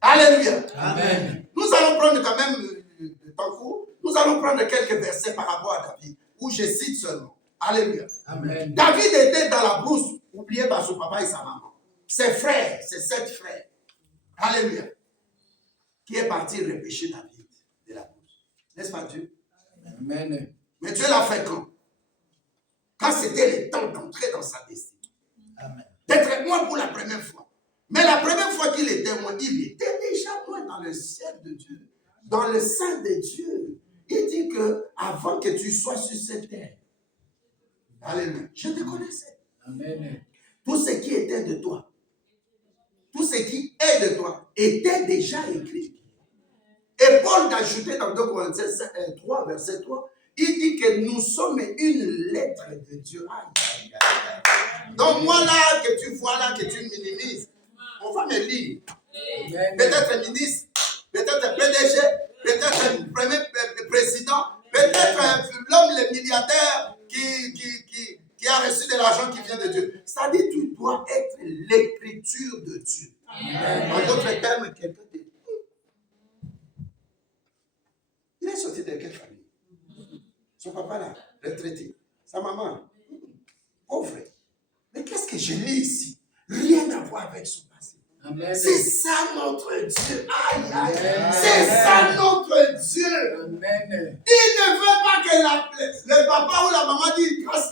Alléluia. Amen. Nous allons prendre quand même le temps court. Nous allons prendre quelques versets par rapport à David. où je cite seulement. Alléluia. Amen. David était dans la brousse, oublié par son papa et sa maman. Ses frères, ses 7 frères. Alléluia. Qui est parti repêcher David de la brousse. N'est-ce pas Dieu? Amen. Mais Dieu l'a fait quand? Quand c'était le temps d'entrer dans sa destinée. Amen. D'être loin pour la première fois. Mais la première fois qu'il était loin, il était déjà loin dans le ciel de Dieu. Dans le sein de Dieu. Il dit que avant que tu sois sur cette terre, alléluia, je te connaissais. Amen. Tout ce qui était de toi, tout ce qui est de toi, était déjà écrit. Et Paul a ajouté dans 2 Corinthiens 3, verset 3, il dit que nous sommes une lettre de Dieu. Aïe, aïe, aïe. Donc moi là, que tu vois là, que tu minimises, on va me lire. Amen. Peut-être ministre, peut-être PDG, peut-être un premier président, peut-être l'homme, le milliardaire qui a reçu de l'argent qui vient de Dieu. C'est-à-dire, tu dois être l'écriture de Dieu. En d'autres termes, quelqu'un dit, il est sorti de quelle famille? Son papa là, retraité. Sa maman, pauvre. Mais qu'est-ce que je lis ici? Rien à voir avec son passé. Amen. C'est ça notre Dieu. Aïe, aïe. Amen. C'est ça notre Dieu. Amen. Il ne veut pas que le papa ou la maman dise grâce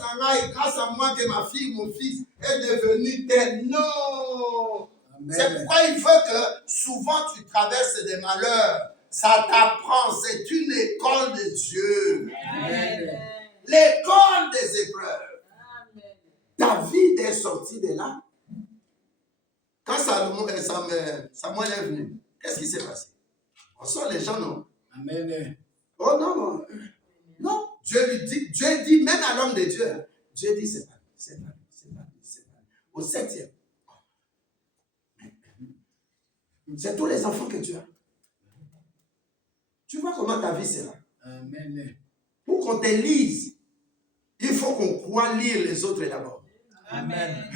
à moi que ma fille, mon fils est devenu tel. Non. Amen. C'est pourquoi il veut que souvent tu traverses des malheurs. Ça t'apprend. C'est une école de Dieu. Amen. L'école des épreuves. David est sorti de là. Quand Samuel est venu, qu'est-ce qui s'est passé? On sort les gens, non? Amen. Oh non, non. Non. Dieu dit, même à l'homme de Dieu, hein, Dieu dit, c'est pas lui, c'est pas lui, c'est pas lui, c'est pas lui. Au 7e. C'est tous les enfants que tu as. Tu vois comment ta vie sera. Amen. Pour qu'on te lise, il faut qu'on croit lire les autres d'abord. Amen.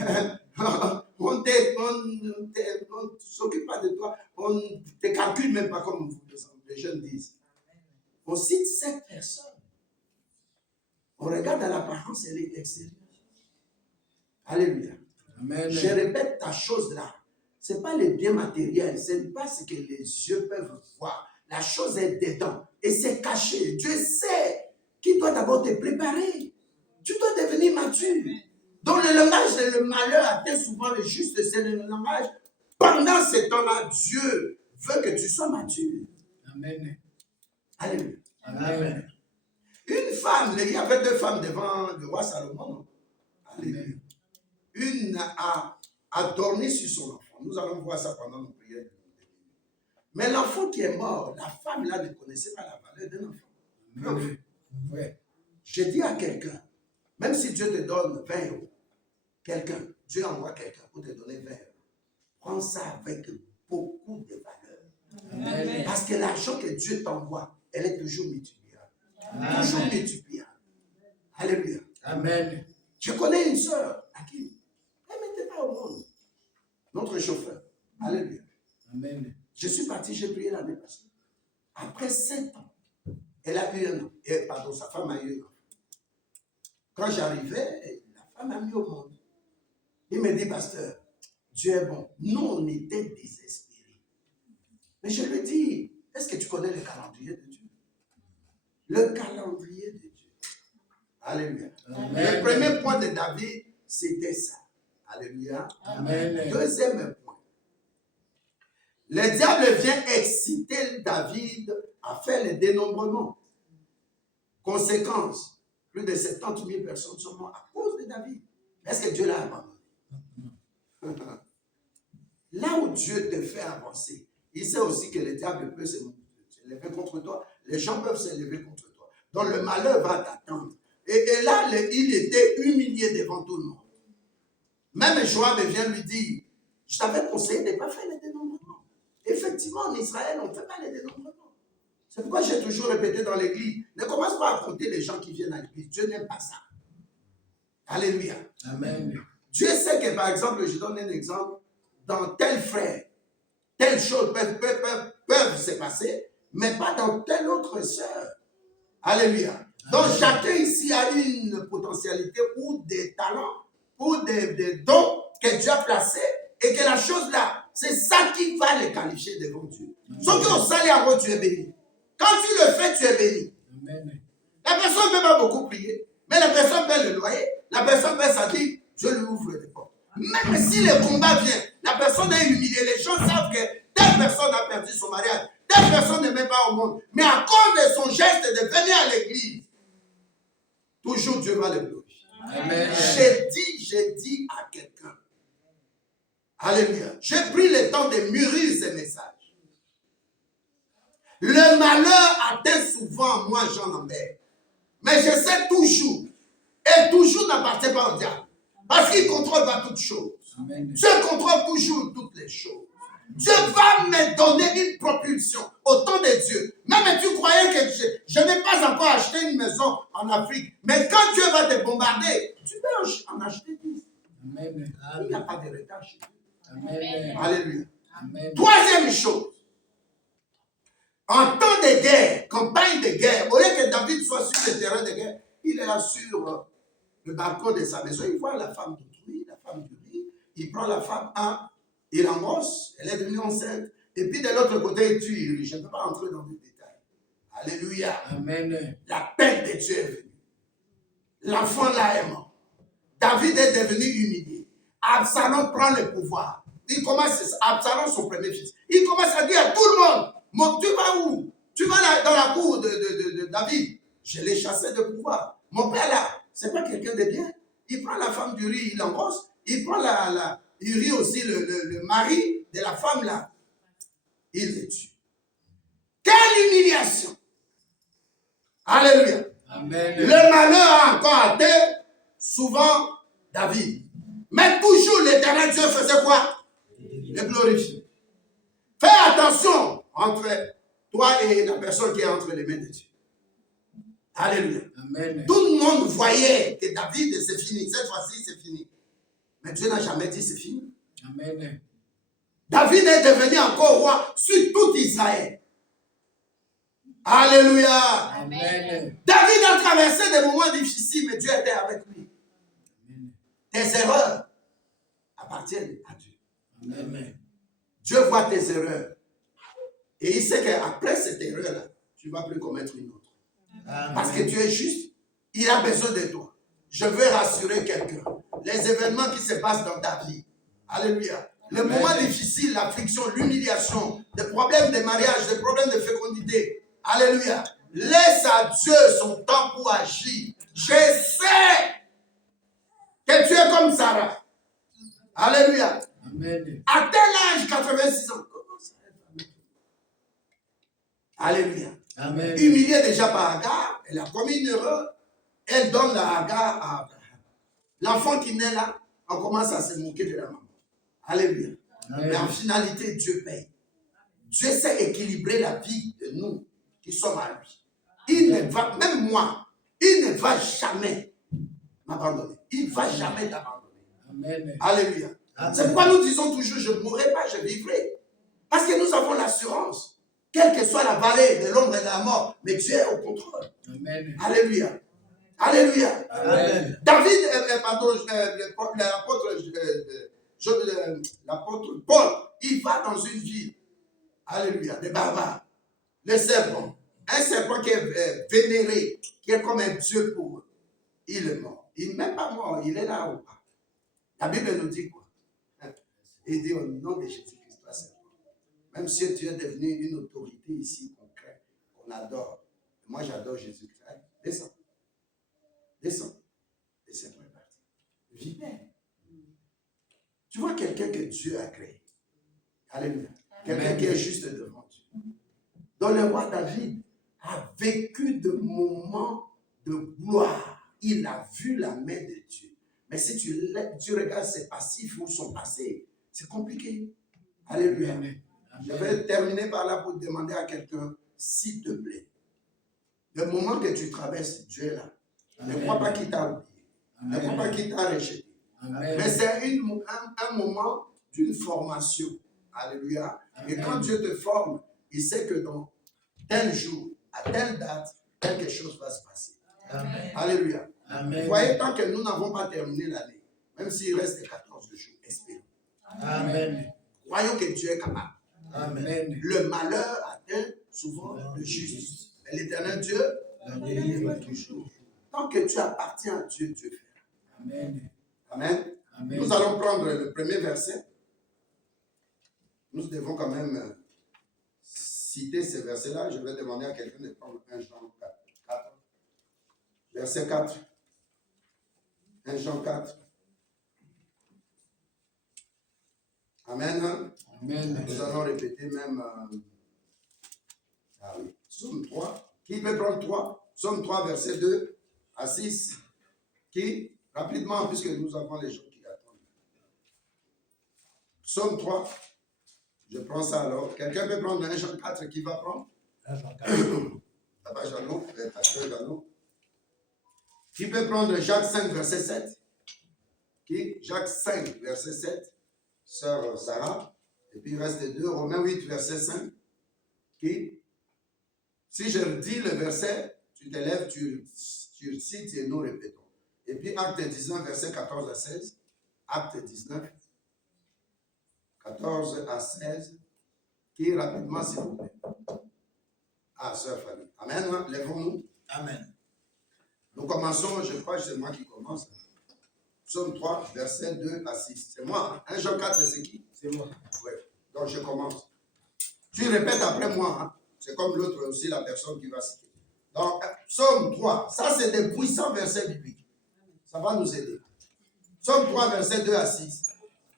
On ne s'occupe pas de toi, on ne te calcule même pas comme les jeunes disent. On cite 7 personnes. On regarde à l'apparence, elle est extérieure. Alléluia. Amen. Je répète ta chose là. Ce n'est pas les biens matériels, ce n'est pas ce que les yeux peuvent voir. La chose est dedans et c'est caché. Dieu sait qu'il doit d'abord te préparer. Tu dois devenir mature. Donc le langage de le malheur atteint souvent le juste, c'est le langage. Pendant ce temps-là, Dieu veut que tu sois mature. Amen. Alléluia. Amen. Une femme, il y avait 2 femmes devant le roi Salomon. Alléluia. Une a dormi sur son enfant. Nous allons voir ça pendant nos prières. Mais l'enfant qui est mort, la femme là ne connaissait pas la valeur d'un enfant. Amen. Ouais. Je dis à quelqu'un, même si Dieu te donne 20 euros, Dieu envoie quelqu'un pour te donner 20 euros. Prends ça avec beaucoup de valeur. Amen. Parce que l'argent que Dieu t'envoie, elle est toujours multipliable. Toujours multipliable. Alléluia. Amen. Je connais une sœur à qui elle ne mettait pas au monde. Notre chauffeur. Alléluia. Amen. Je suis parti, j'ai prié l'année passée. Après 7 ans, elle a eu un enfant. Pardon, sa femme a eu un enfant. Quand j'arrivais, la femme a mis au monde. Il me dit, pasteur, Dieu est bon. Nous, on était désespérés. Mais je lui dis, est-ce que tu connais le calendrier de Dieu? Le calendrier de Dieu. Alléluia. Amen. Le premier point de David, c'était ça. Alléluia. Amen. Deuxième point. Le diable vient exciter David à faire le dénombrement. Conséquence, plus de 70 000 personnes sont mortes à cause de David. Est-ce que Dieu l'a abandonné? Là où Dieu te fait avancer, il sait aussi que le diable peut se lever contre toi. Les gens peuvent se lever contre toi. Donc le malheur va t'attendre. Et là, il était humilié devant tout le monde. Même Joab vient lui dire, je t'avais conseillé de ne pas faire les dénombrements. Effectivement, en Israël, on ne fait pas les dénombrements. C'est pourquoi j'ai toujours répété dans l'église, ne commence pas à compter les gens qui viennent à l'église. Dieu n'aime pas ça. Alléluia. Amen. Dieu sait que, par exemple, je donne un exemple, dans tel frère, telle chose peuvent se passer, mais pas dans telle autre sœur. Alléluia. Donc chacun ici a une potentialité ou des talents ou des dons que Dieu a placés et que la chose là, c'est ça qui va les qualifier devant Dieu. Sauf que au salaire, en gros, tu es béni. Quand tu le fais, tu es béni. Amen. La personne ne peut pas beaucoup prier, mais la personne paie le loyer, la personne paie sa vie, Dieu lui ouvre des portes. Même si le combat vient, la personne est humiliée, les gens savent que telle personne a perdu son mariage, telle personne ne met pas au monde, mais à cause de son geste de venir à l'église, toujours Dieu va le glorifier. Amen. J'ai dit à quelqu'un, alléluia, j'ai pris le temps de mûrir ces messages. Le malheur atteint souvent moi, Jean Lambert. Mais je sais toujours, et toujours n'appartient pas au diable. Parce qu'il ne contrôle pas toutes choses. Amen. Dieu contrôle toujours toutes les choses. Dieu va me donner une propulsion au temps de Dieu. Même tu croyais que je n'ai pas encore acheté une maison en Afrique. Mais quand Dieu va te bombarder, tu peux en acheter 10. Amen. Il n'y a pas de retard chez Dieu. Amen. Alléluia. Amen. Troisième chose. En temps de guerre, campagne de guerre, au lieu que David soit sur le terrain de guerre, il est là sur le balcon de sa maison. Il voit la femme d'autrui, la femme du riz. Il prend la femme, il l'embrasse, elle est devenue enceinte. Et puis de l'autre côté, il tue. Je ne peux pas entrer dans les détails. Alléluia. Amen. La peine de Dieu est venue. L'enfant là est mort. David est devenu humilié. Absalom prend le pouvoir. Il commence, Absalom, son premier fils, il commence à dire à tout le monde, tu vas où? Tu vas là, dans la cour de David. Je l'ai chassé de pouvoir. Mon père là, c'est pas quelqu'un de bien. Il prend la femme du riz, il l'embrasse. Il prend Uri aussi, le mari de la femme là. Il le tue. Quelle humiliation! Alléluia. Amen. Le malheur a encore atteint souvent David. Mais toujours l'Éternel Dieu faisait quoi? Le glorifier. Fais attention entre toi et la personne qui est entre les mains de Dieu. Alléluia. Amen. Tout le monde voyait que David, c'est fini. Cette fois-ci, c'est fini. Mais Dieu n'a jamais dit c'est fini. Amen. David est devenu encore roi sur tout Israël. Alléluia. Amen. David a traversé des moments difficiles, mais Dieu était avec lui. Tes erreurs appartiennent à Dieu. Amen. Dieu voit tes erreurs. Et il sait qu'après cette erreur-là, tu ne vas plus commettre une autre. Parce que tu es juste. Il a besoin de toi. Je veux rassurer quelqu'un. Les événements qui se passent dans ta vie. Alléluia. Les moments difficiles, l'affliction, l'humiliation, les problèmes de mariage, les problèmes de fécondité. Alléluia. Laisse à Dieu son temps pour agir. Je sais que tu es comme Sarah. Alléluia. Amen. À tel âge, 86 ans. Comment ça va? Alléluia. Amen. Humiliée déjà par Agar, elle a commis une erreur. Elle donne la Agar à Abraham. L'enfant qui naît là, on commence à se moquer de la maman. Alléluia. Amen. Mais en finalité, Dieu paye. Dieu sait équilibrer la vie de nous qui sommes à lui. Il ne va, même moi, il ne va jamais m'abandonner. Il ne va jamais t'abandonner. Amen. Alléluia. C'est pourquoi nous disons toujours, je ne mourrai pas, je vivrai. Parce que nous avons l'assurance. Quelle que soit la vallée de l'ombre et de la mort, mais Dieu est au contrôle. Amen. Alléluia. Alléluia. Amen. David, l'apôtre Paul, il va dans une ville. Alléluia. Des barbares. Le serpent. Un serpent qui est vénéré, qui est comme un dieu pour eux. Il est mort. Il n'est même pas mort, il est là ou pas. La Bible nous dit quoi? Il dit au nom de Jésus-Christ, toi serpent. Même si tu es devenu une autorité ici qu'on craint, qu'on adore. Moi j'adore Jésus-Christ. Allez, descends. Descends. Et c'est pas parti. Vivez. Tu vois quelqu'un que Dieu a créé. Alléluia. Quelqu'un qui est juste devant Dieu. Donc le roi David a vécu de moments de gloire. Il a vu la main de Dieu. Mais si tu regardes ses passifs ou son passé, c'est compliqué. Alléluia. Amen. Je vais terminer par là pour demander à quelqu'un, s'il te plaît, le moment que tu traverses, Dieu est là. Ne crois pas qu'il t'a oublié. Ne crois pas qu'il t'a rejeté. Amen. Mais c'est un moment d'une formation. Alléluia. Et quand Dieu te forme, il sait que dans tel jour, à telle date, quelque chose va se passer. Amen. Alléluia. Vous Amen. voyez, tant que nous n'avons pas terminé l'année, même s'il reste 14 jours, espérons. Amen. Croyons que Dieu est capable. Amen. Le malheur atteint souvent le juste. Mais l'Éternel Dieu La délivre toujours. Tant que tu appartiens à Dieu, Dieu fait. Amen. Amen. Amen. Nous allons prendre le premier verset. Nous devons quand même citer ces versets-là. Je vais demander à quelqu'un de prendre 1 Jean 4. Verset 4. 1 Jean 4. Amen. Amen. Nous allons répéter même. Ah oui. Psaume 3. Qui peut prendre 3? Psaume 3, verset 2 à 6. Qui? Rapidement, puisque nous avons les gens qui attendent. Psaume 3. Je prends ça alors. Quelqu'un peut prendre 1 Jean 4 qui va prendre? 1 Jean 4. Papa Jeannot, pasteur Jeannot. Qui peut prendre Jacques 5, verset 7? Qui? Jacques 5, verset 7. Sœur Sarah. Et puis il reste 2. Romains 8, verset 5. Qui? Si je dis le verset, tu t'élèves, tu cites et nous répétons. Et puis Acte 19, verset 14 à 16. Acte 19, 14 à 16. Qui rapidement, s'il vous plaît? Ah, sœur Fanny. Amen. Lèvons-nous. Amen. Nous commençons, je crois que c'est moi qui commence. Psaume 3, verset 2 à 6. C'est moi. 1 Jean 4, c'est qui? C'est moi. Oui. Donc je commence. Tu répètes après moi. Hein? C'est comme l'autre aussi, la personne qui va citer. Donc, Psaume 3, ça c'est des puissants versets bibliques. Ça va nous aider. Psaume 3, verset 2 à 6.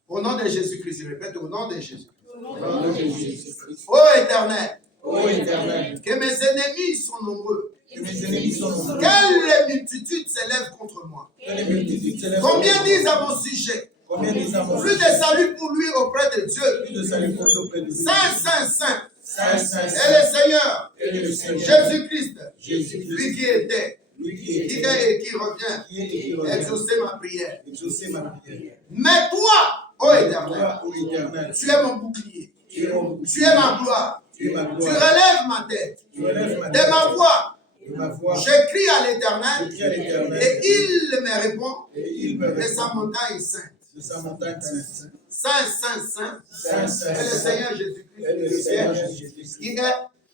Au nom de Jésus-Christ, il répète au nom de Jésus-Christ. Au nom de Jésus-Christ. Ô Éternel, Ô Éternel, que mes ennemis sont nombreux. que mes ennemis sont nombreux. Quelle multitude s'élève contre moi. Que les multitudes s'élèvent. Combien disent à mon sujet? Combien disent à mon Plus de salut pour lui auprès de Dieu. Plus de salut pour lui auprès de Dieu. Saint, Saint, Saint. Saint, Saint, Et Saint. le Seigneur, Et le Seigneur. Jésus-Christ, Jésus-Christ. lui qui était, Lui qui qui est est et qui revient, qui est et qui revient. exaucer ma prière. Exaucer ma prière. Mais toi, ô Éternel, Toi, ô Éternel, tu es mon bouclier, tu es mon tu es ma gloire, Tu es ma tu gloire. relèves ma tête. Tu relèves ma De tête. ma voix, De ma voix. je crie à Je l'Éternel crie à l'Éternel. et il me répond Et il me de sa répond montagne sainte. de sa montagne sainte. Saint, Saint, Saint, Saint, Saint, et le Saint. Seigneur Jésus-Christ, Et le Seigneur Jésus-Christ. qui est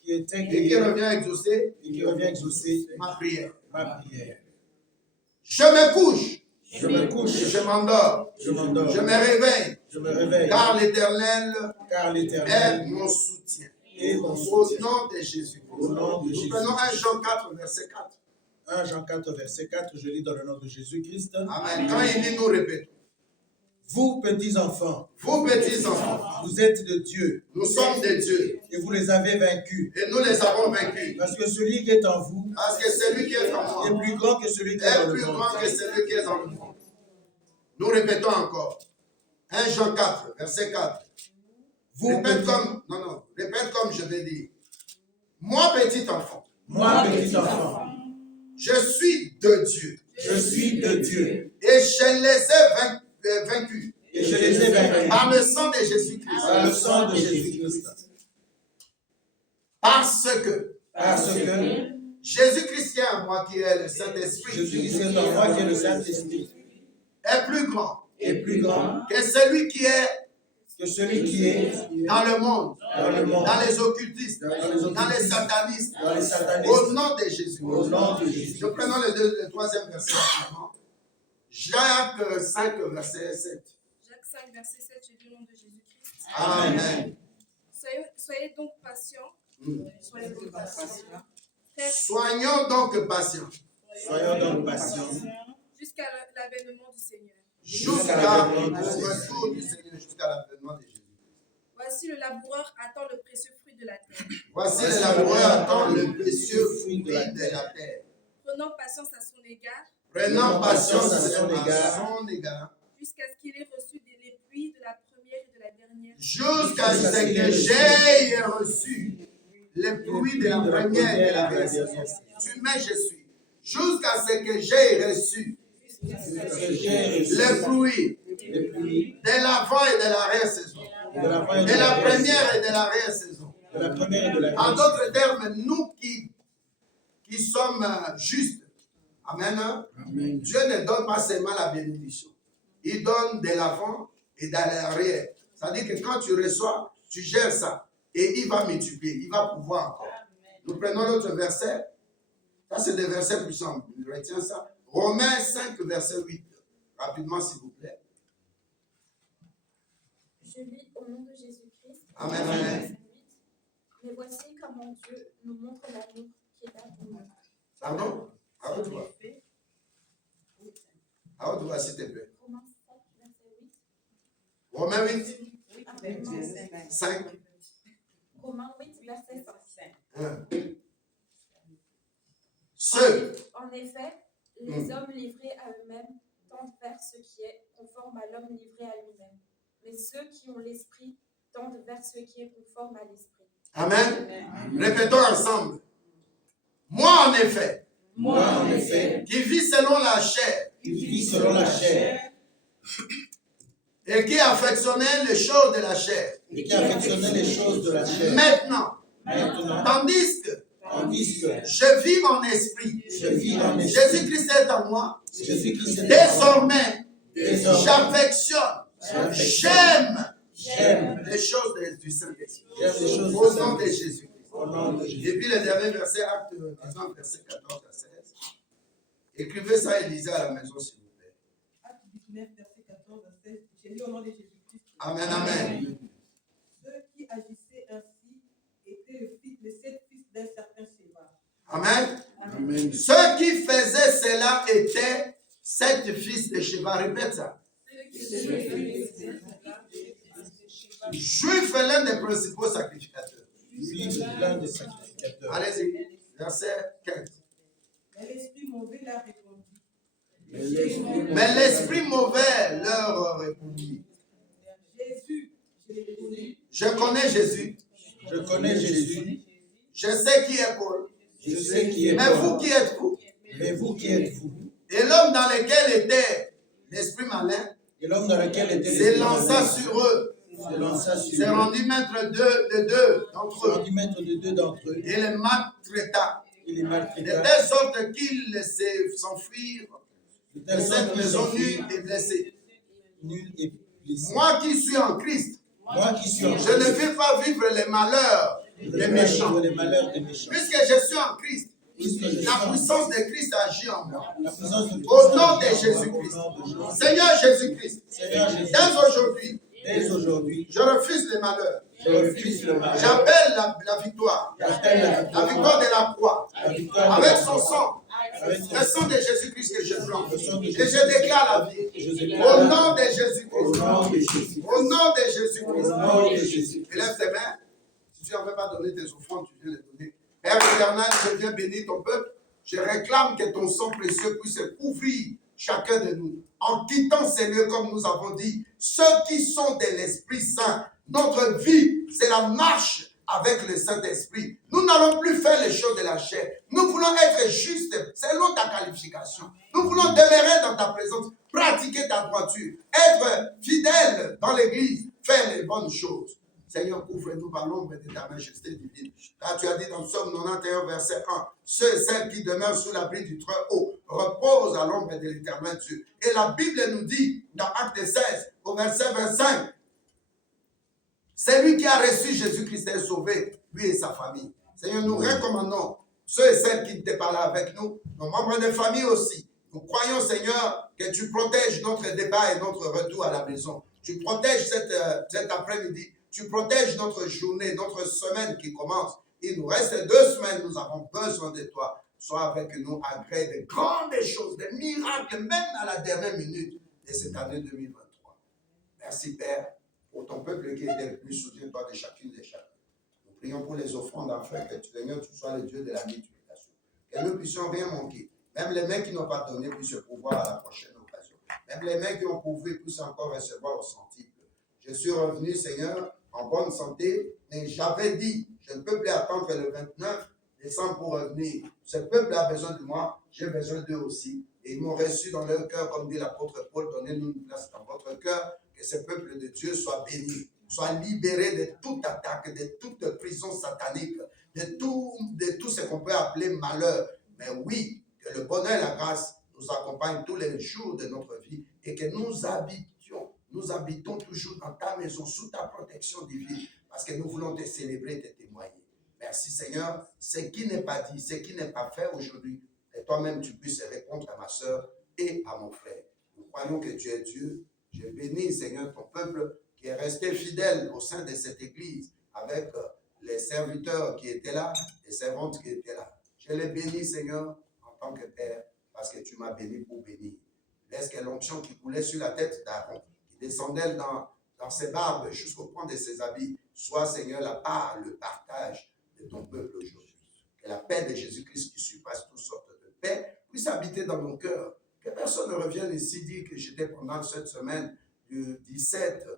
Qui était et qui qui revient exaucer et qui revient exaucer ma prière. ma prière. Je me couche Je me couche. et je m'endors. Je m'endors. Je me réveille, Je me réveille. car l'Éternel Car est l'Éternel mon soutien. est mon Au soutien. nom de Jésus. Au nom de Nous Jésus. prenons 1 Jean 4, verset 4. 1 Jean 4, verset 4, je lis dans le nom de Jésus-Christ. Amen. Quand il dit, nous répétons. Vous, petits enfants, Vous, petits enfants, vous êtes de Dieu nous sommes de Dieu et vous les avez vaincus. et nous les avons vaincus. Parce que celui qui est en vous Parce que celui qui est en est moi plus grand que celui qui est est dans le plus monde. grand que celui qui est dans le monde. Nous répétons encore. 1 Jean 4, verset 4. Vous, Répète petits- comme, répète comme je vais dire. Moi, petit enfant, moi, petit enfant, je suis de Dieu je suis de Dieu et je les ai vaincus et je les ai vaincus par le sang de Jésus-Christ. par le sang de Jésus-Christ. Parce que Parce que Jésus-Christ qui est en moi, qui est le Saint-Esprit, Jésus-Christ est en moi qui est le Saint-Esprit est plus grand est plus grand que celui qui est que celui qui est dans le monde, dans le monde, dans les occultistes, dans les dans les occultistes, satanistes, dans les satanistes. au nom de Jésus. Au nom de Jésus. Nous prenons le troisième verset rapidement. Jacques 5, verset 7. Jacques 5, verset 7, je dis au nom de Jésus-Christ. Amen. Soyez donc patients. Mm. Soyez donc patients. Frères, Soyons donc patients Soyons donc patients jusqu'à l'avènement du Seigneur. jusqu'à le retour du Seigneur, jusqu'à l'avènement de Jésus. Voici le laboureur attend le précieux fruit de la terre, Voici le laboureur attend le précieux fruit de la terre. prenant patience à son égard, Prenant patience à son son égard, jusqu'à ce qu'il ait reçu les pluies de la première et de la dernière. jusqu'à ce que j'aie reçu les pluies de la première et de la dernière. Tu mets, je suis. Jusqu'à ce que j'aie reçu parce que j'ai reçu les pluies les pluies de l'avant et de l'arrière-saison. de la fin et De la première et de l'arrière-saison. de la première et de la En dernière. d'autres termes, nous qui sommes justes, Amen. Amen. Dieu ne donne pas seulement la bénédiction. Il donne de l'avant et de l'arrière. C'est-à-dire que quand tu reçois, tu gères ça. Et il va multiplier, il va pouvoir encore. Nous prenons l'autre verset. Ça, c'est des versets puissants. Retiens ça. Romains 5, verset 8. Rapidement, s'il vous plaît. Je lis au nom de Jésus-Christ. Amen, amen. Mais voici comment Dieu nous montre l'amour qui est à nous. Pardon? À haute voix. À haute voix, s'il te plaît. Romains 7, verset 8. Romains 8, 5. Romains 8, verset 5. 1. Ceux. En effet, les hommes livrés à eux-mêmes tendent vers ce qui est conforme à l'homme livré à lui-même. Mais ceux qui ont l'esprit tendent vers ce qui est conforme à l'esprit. Amen. Répétons ensemble. Moi, en effet, qui vis selon la chair, et qui affectionnait les choses de la chair. Maintenant, tandis que je vis mon esprit, Jésus-Christ est en moi, désormais, j'affectionne, j'aime les choses du Saint-Esprit. Au nom de Jésus-Christ. Et puis le dernier verset, acte 19, verset 14 à 16. Écrivez ça et lisez à la maison, s'il vous plaît. Acte 19, verset 14 à 16. Je lis au nom de Jésus-Christ. Amen, amen. Ceux qui agissaient ainsi étaient les 7 fils d'un certain Séva. Amen. Amen. Ceux qui faisaient cela étaient 7 fils de Sheba. Répète ça. Juif est l'un des principaux sacrificateurs. Allez-y, verset 15. Mais l'esprit mauvais leur répondit. Mais l'esprit mauvais leur répondit. Jésus, je l'ai connu. Je connais Jésus. Je sais qui est Paul. Mais vous qui êtes vous? Et l'homme dans lequel était l'esprit malin s'est lancé sur eux. S'est rendu maître de deux d'entre eux. Et les maltraita. De telle sorte qu'ils laissaient s'enfuir de cette maison nulle et blessée. Moi qui suis en Christ, je ne vais pas vivre les malheurs des méchants. Puisque je suis en Christ, la puissance de Christ agit en moi. Au nom de Jésus-Christ. Seigneur Jésus-Christ, dès aujourd'hui, je refuse les malheurs. J'appelle la victoire. La victoire de la croix. Avec son sang. Le sang de Jésus-Christ que je prends. Et je déclare la vie. Au nom de Jésus-Christ. Au nom de Jésus-Christ. Élève tes mains. Si tu n'avais pas donné tes offrandes, tu viens les donner. Père éternel, je viens bénir ton peuple. Je réclame que ton sang précieux puisse couvrir chacun de nous. En quittant ces lieux, comme nous avons dit, ceux qui sont de l'Esprit Saint, notre vie, c'est la marche avec le Saint-Esprit. Nous n'allons plus faire les choses de la chair. Nous voulons être justes selon ta qualification. Nous voulons demeurer dans ta présence, pratiquer ta droiture, être fidèles dans l'Église, faire les bonnes choses. Seigneur, couvre-nous par l'ombre de ta majesté divine. Car tu as dit dans Psaume 91, verset 1, ceux et celles qui demeurent sous l'abri du Très-Haut reposent à l'ombre de l'Éternel Dieu. Et la Bible nous dit, dans Acte 16, au verset 25, c'est lui qui a reçu Jésus-Christ est sauvé, lui et sa famille. Seigneur, nous recommandons ceux et celles qui te parlent avec nous, nos membres de famille aussi. Nous croyons, Seigneur, que tu protèges notre débat et notre retour à la maison. Tu protèges cet après-midi. Tu protèges notre journée, notre semaine qui commence. Il nous reste 2 semaines, nous avons besoin de toi. Sois avec nous à gré de grandes choses, des miracles, même à la dernière minute de cette année 2023. Merci Père, pour ton peuple qui est plus, souviens-toi de chacune des chacun. Nous prions pour les offrandes afin que Seigneur, tu sois le Dieu de la multiplication. Que nous puissions rien manquer. Même les mains qui n'ont pas donné puissent pouvoir à la prochaine occasion. Même les mains qui ont pourvu puissent encore recevoir au centuple. Je suis revenu, Seigneur, en bonne santé, mais j'avais dit, je ne peux plus attendre le 29 décembre pour revenir. Ce peuple a besoin de moi, j'ai besoin d'eux aussi. Et ils m'ont reçu dans leur cœur, comme dit l'apôtre Paul, donnez-nous une place dans votre cœur, que ce peuple de Dieu soit béni, soit libéré de toute attaque, de toute prison satanique, de tout ce qu'on peut appeler malheur. Mais oui, Que le bonheur et la grâce nous accompagnent tous les jours de notre vie et que nous habitons toujours dans ta maison, sous ta protection divine, parce que nous voulons te célébrer, te témoigner. Merci Seigneur. Ce qui n'est pas dit, ce qui n'est pas fait aujourd'hui, que toi-même tu puisses répondre à ma soeur et à mon frère. Nous croyons que tu es Dieu. Je bénis Seigneur ton peuple qui est resté fidèle au sein de cette église avec les serviteurs qui étaient là, les servantes qui étaient là. Je les bénis Seigneur en tant que Père parce que tu m'as béni pour bénir. Laisse que l'onction qui coulait sur la tête d'Aaron, qui descendait dans ses barbes jusqu'au point de ses habits, soit Seigneur la part, le partage de ton peuple aujourd'hui. Que la paix de Jésus-Christ qui surpasse toutes sortes de paix puisse habiter dans mon cœur. Que personne ne revienne ici dire que j'étais pendant cette semaine du 17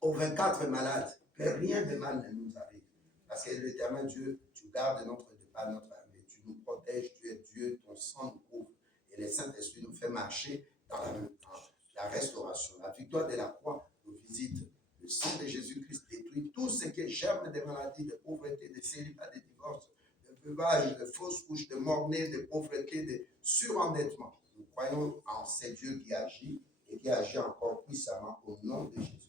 au 24 malade. Que rien de mal ne nous arrive. Parce que l'éternel Dieu, tu gardes notre départ, notre arrivée. Tu nous protèges, tu es Dieu, ton sang nous couvre. Et le Saint-Esprit nous fait marcher dans la restauration. La victoire de la croix nous visite. Le sang de Jésus-Christ détruit tout ce qui est germe de maladies, de pauvreté, de célibat, de divorce, de veuvage, de fausses couches, de mort-née, de pauvreté, de surendettement. Nous croyons en ce Dieu qui agit et qui agit encore puissamment au nom de Jésus.